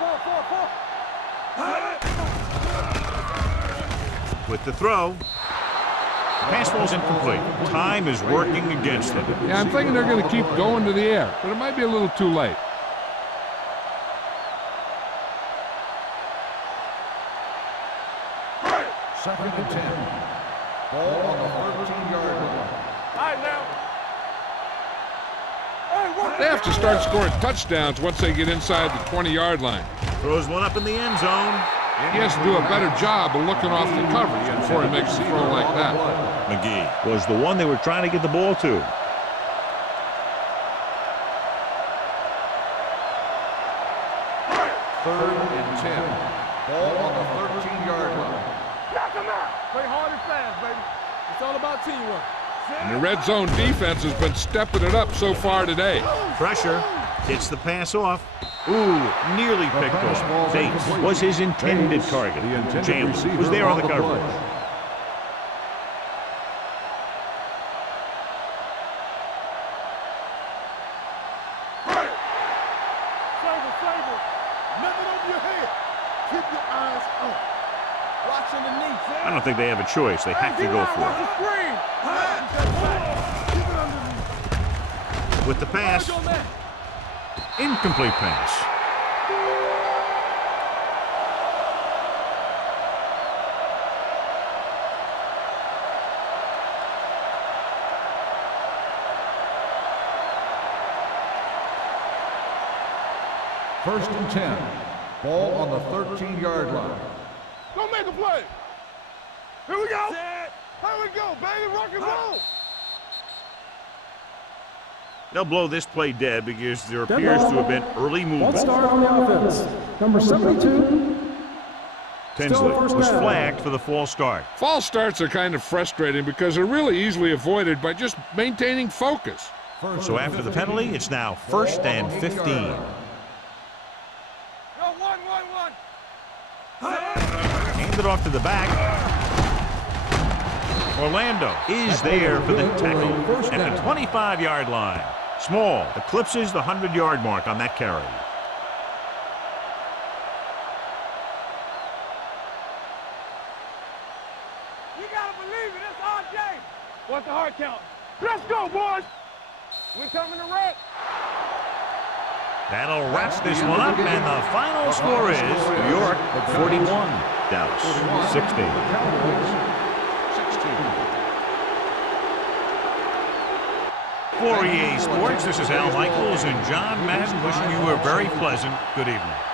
4. With the throw. Pass ball's incomplete. Time is working against them. Yeah, I'm thinking they're going to keep going to the air, but it might be a little too late. Second and 10. Ball on the 13-yard line. All right, now. They have to start scoring touchdowns once they get inside the 20-yard line. Throws one up in the end zone. He has to do a better job of looking off the coverage before he makes a throw like that. McGee was the one they were trying to get the ball to. Third and 10. Ball on the 13-yard line. Knock him out. Play hard and fast, baby. It's all about teamwork. And the red zone defense has been stepping it up so far today. Pressure. Gets the pass off. Ooh, nearly picked off. Bates was his intended target. James was there on the coverage. Saber. Nothing over your head. Keep your eyes up. Watch underneath. I don't think they have a choice. They have to go for it. With the pass. Incomplete pass. First and 10. Ball on the 13-yard line. Don't make a play. Here we go. Here we go, baby. Rock and roll. They'll blow this play dead because there appears to have been early False movement. start on the offense. Number 72. Tinsley was flagged for the false start. False starts are kind of frustrating because they're really easily avoided by just maintaining focus. So after the penalty, it's now 1st and 15. Yo, one. Handed off to the back. Orlando is there for the tackle at the 25-yard line. Small eclipses the 100-yard mark on that carry. You gotta believe it. It's RJ. What's the hard count? Let's go, boys. We coming to wreck. That'll wrap this one up, and the final score is New York 41, Dallas 16. For EA Sports, this is Al Michaels and John Madden wishing you a very pleasant good evening.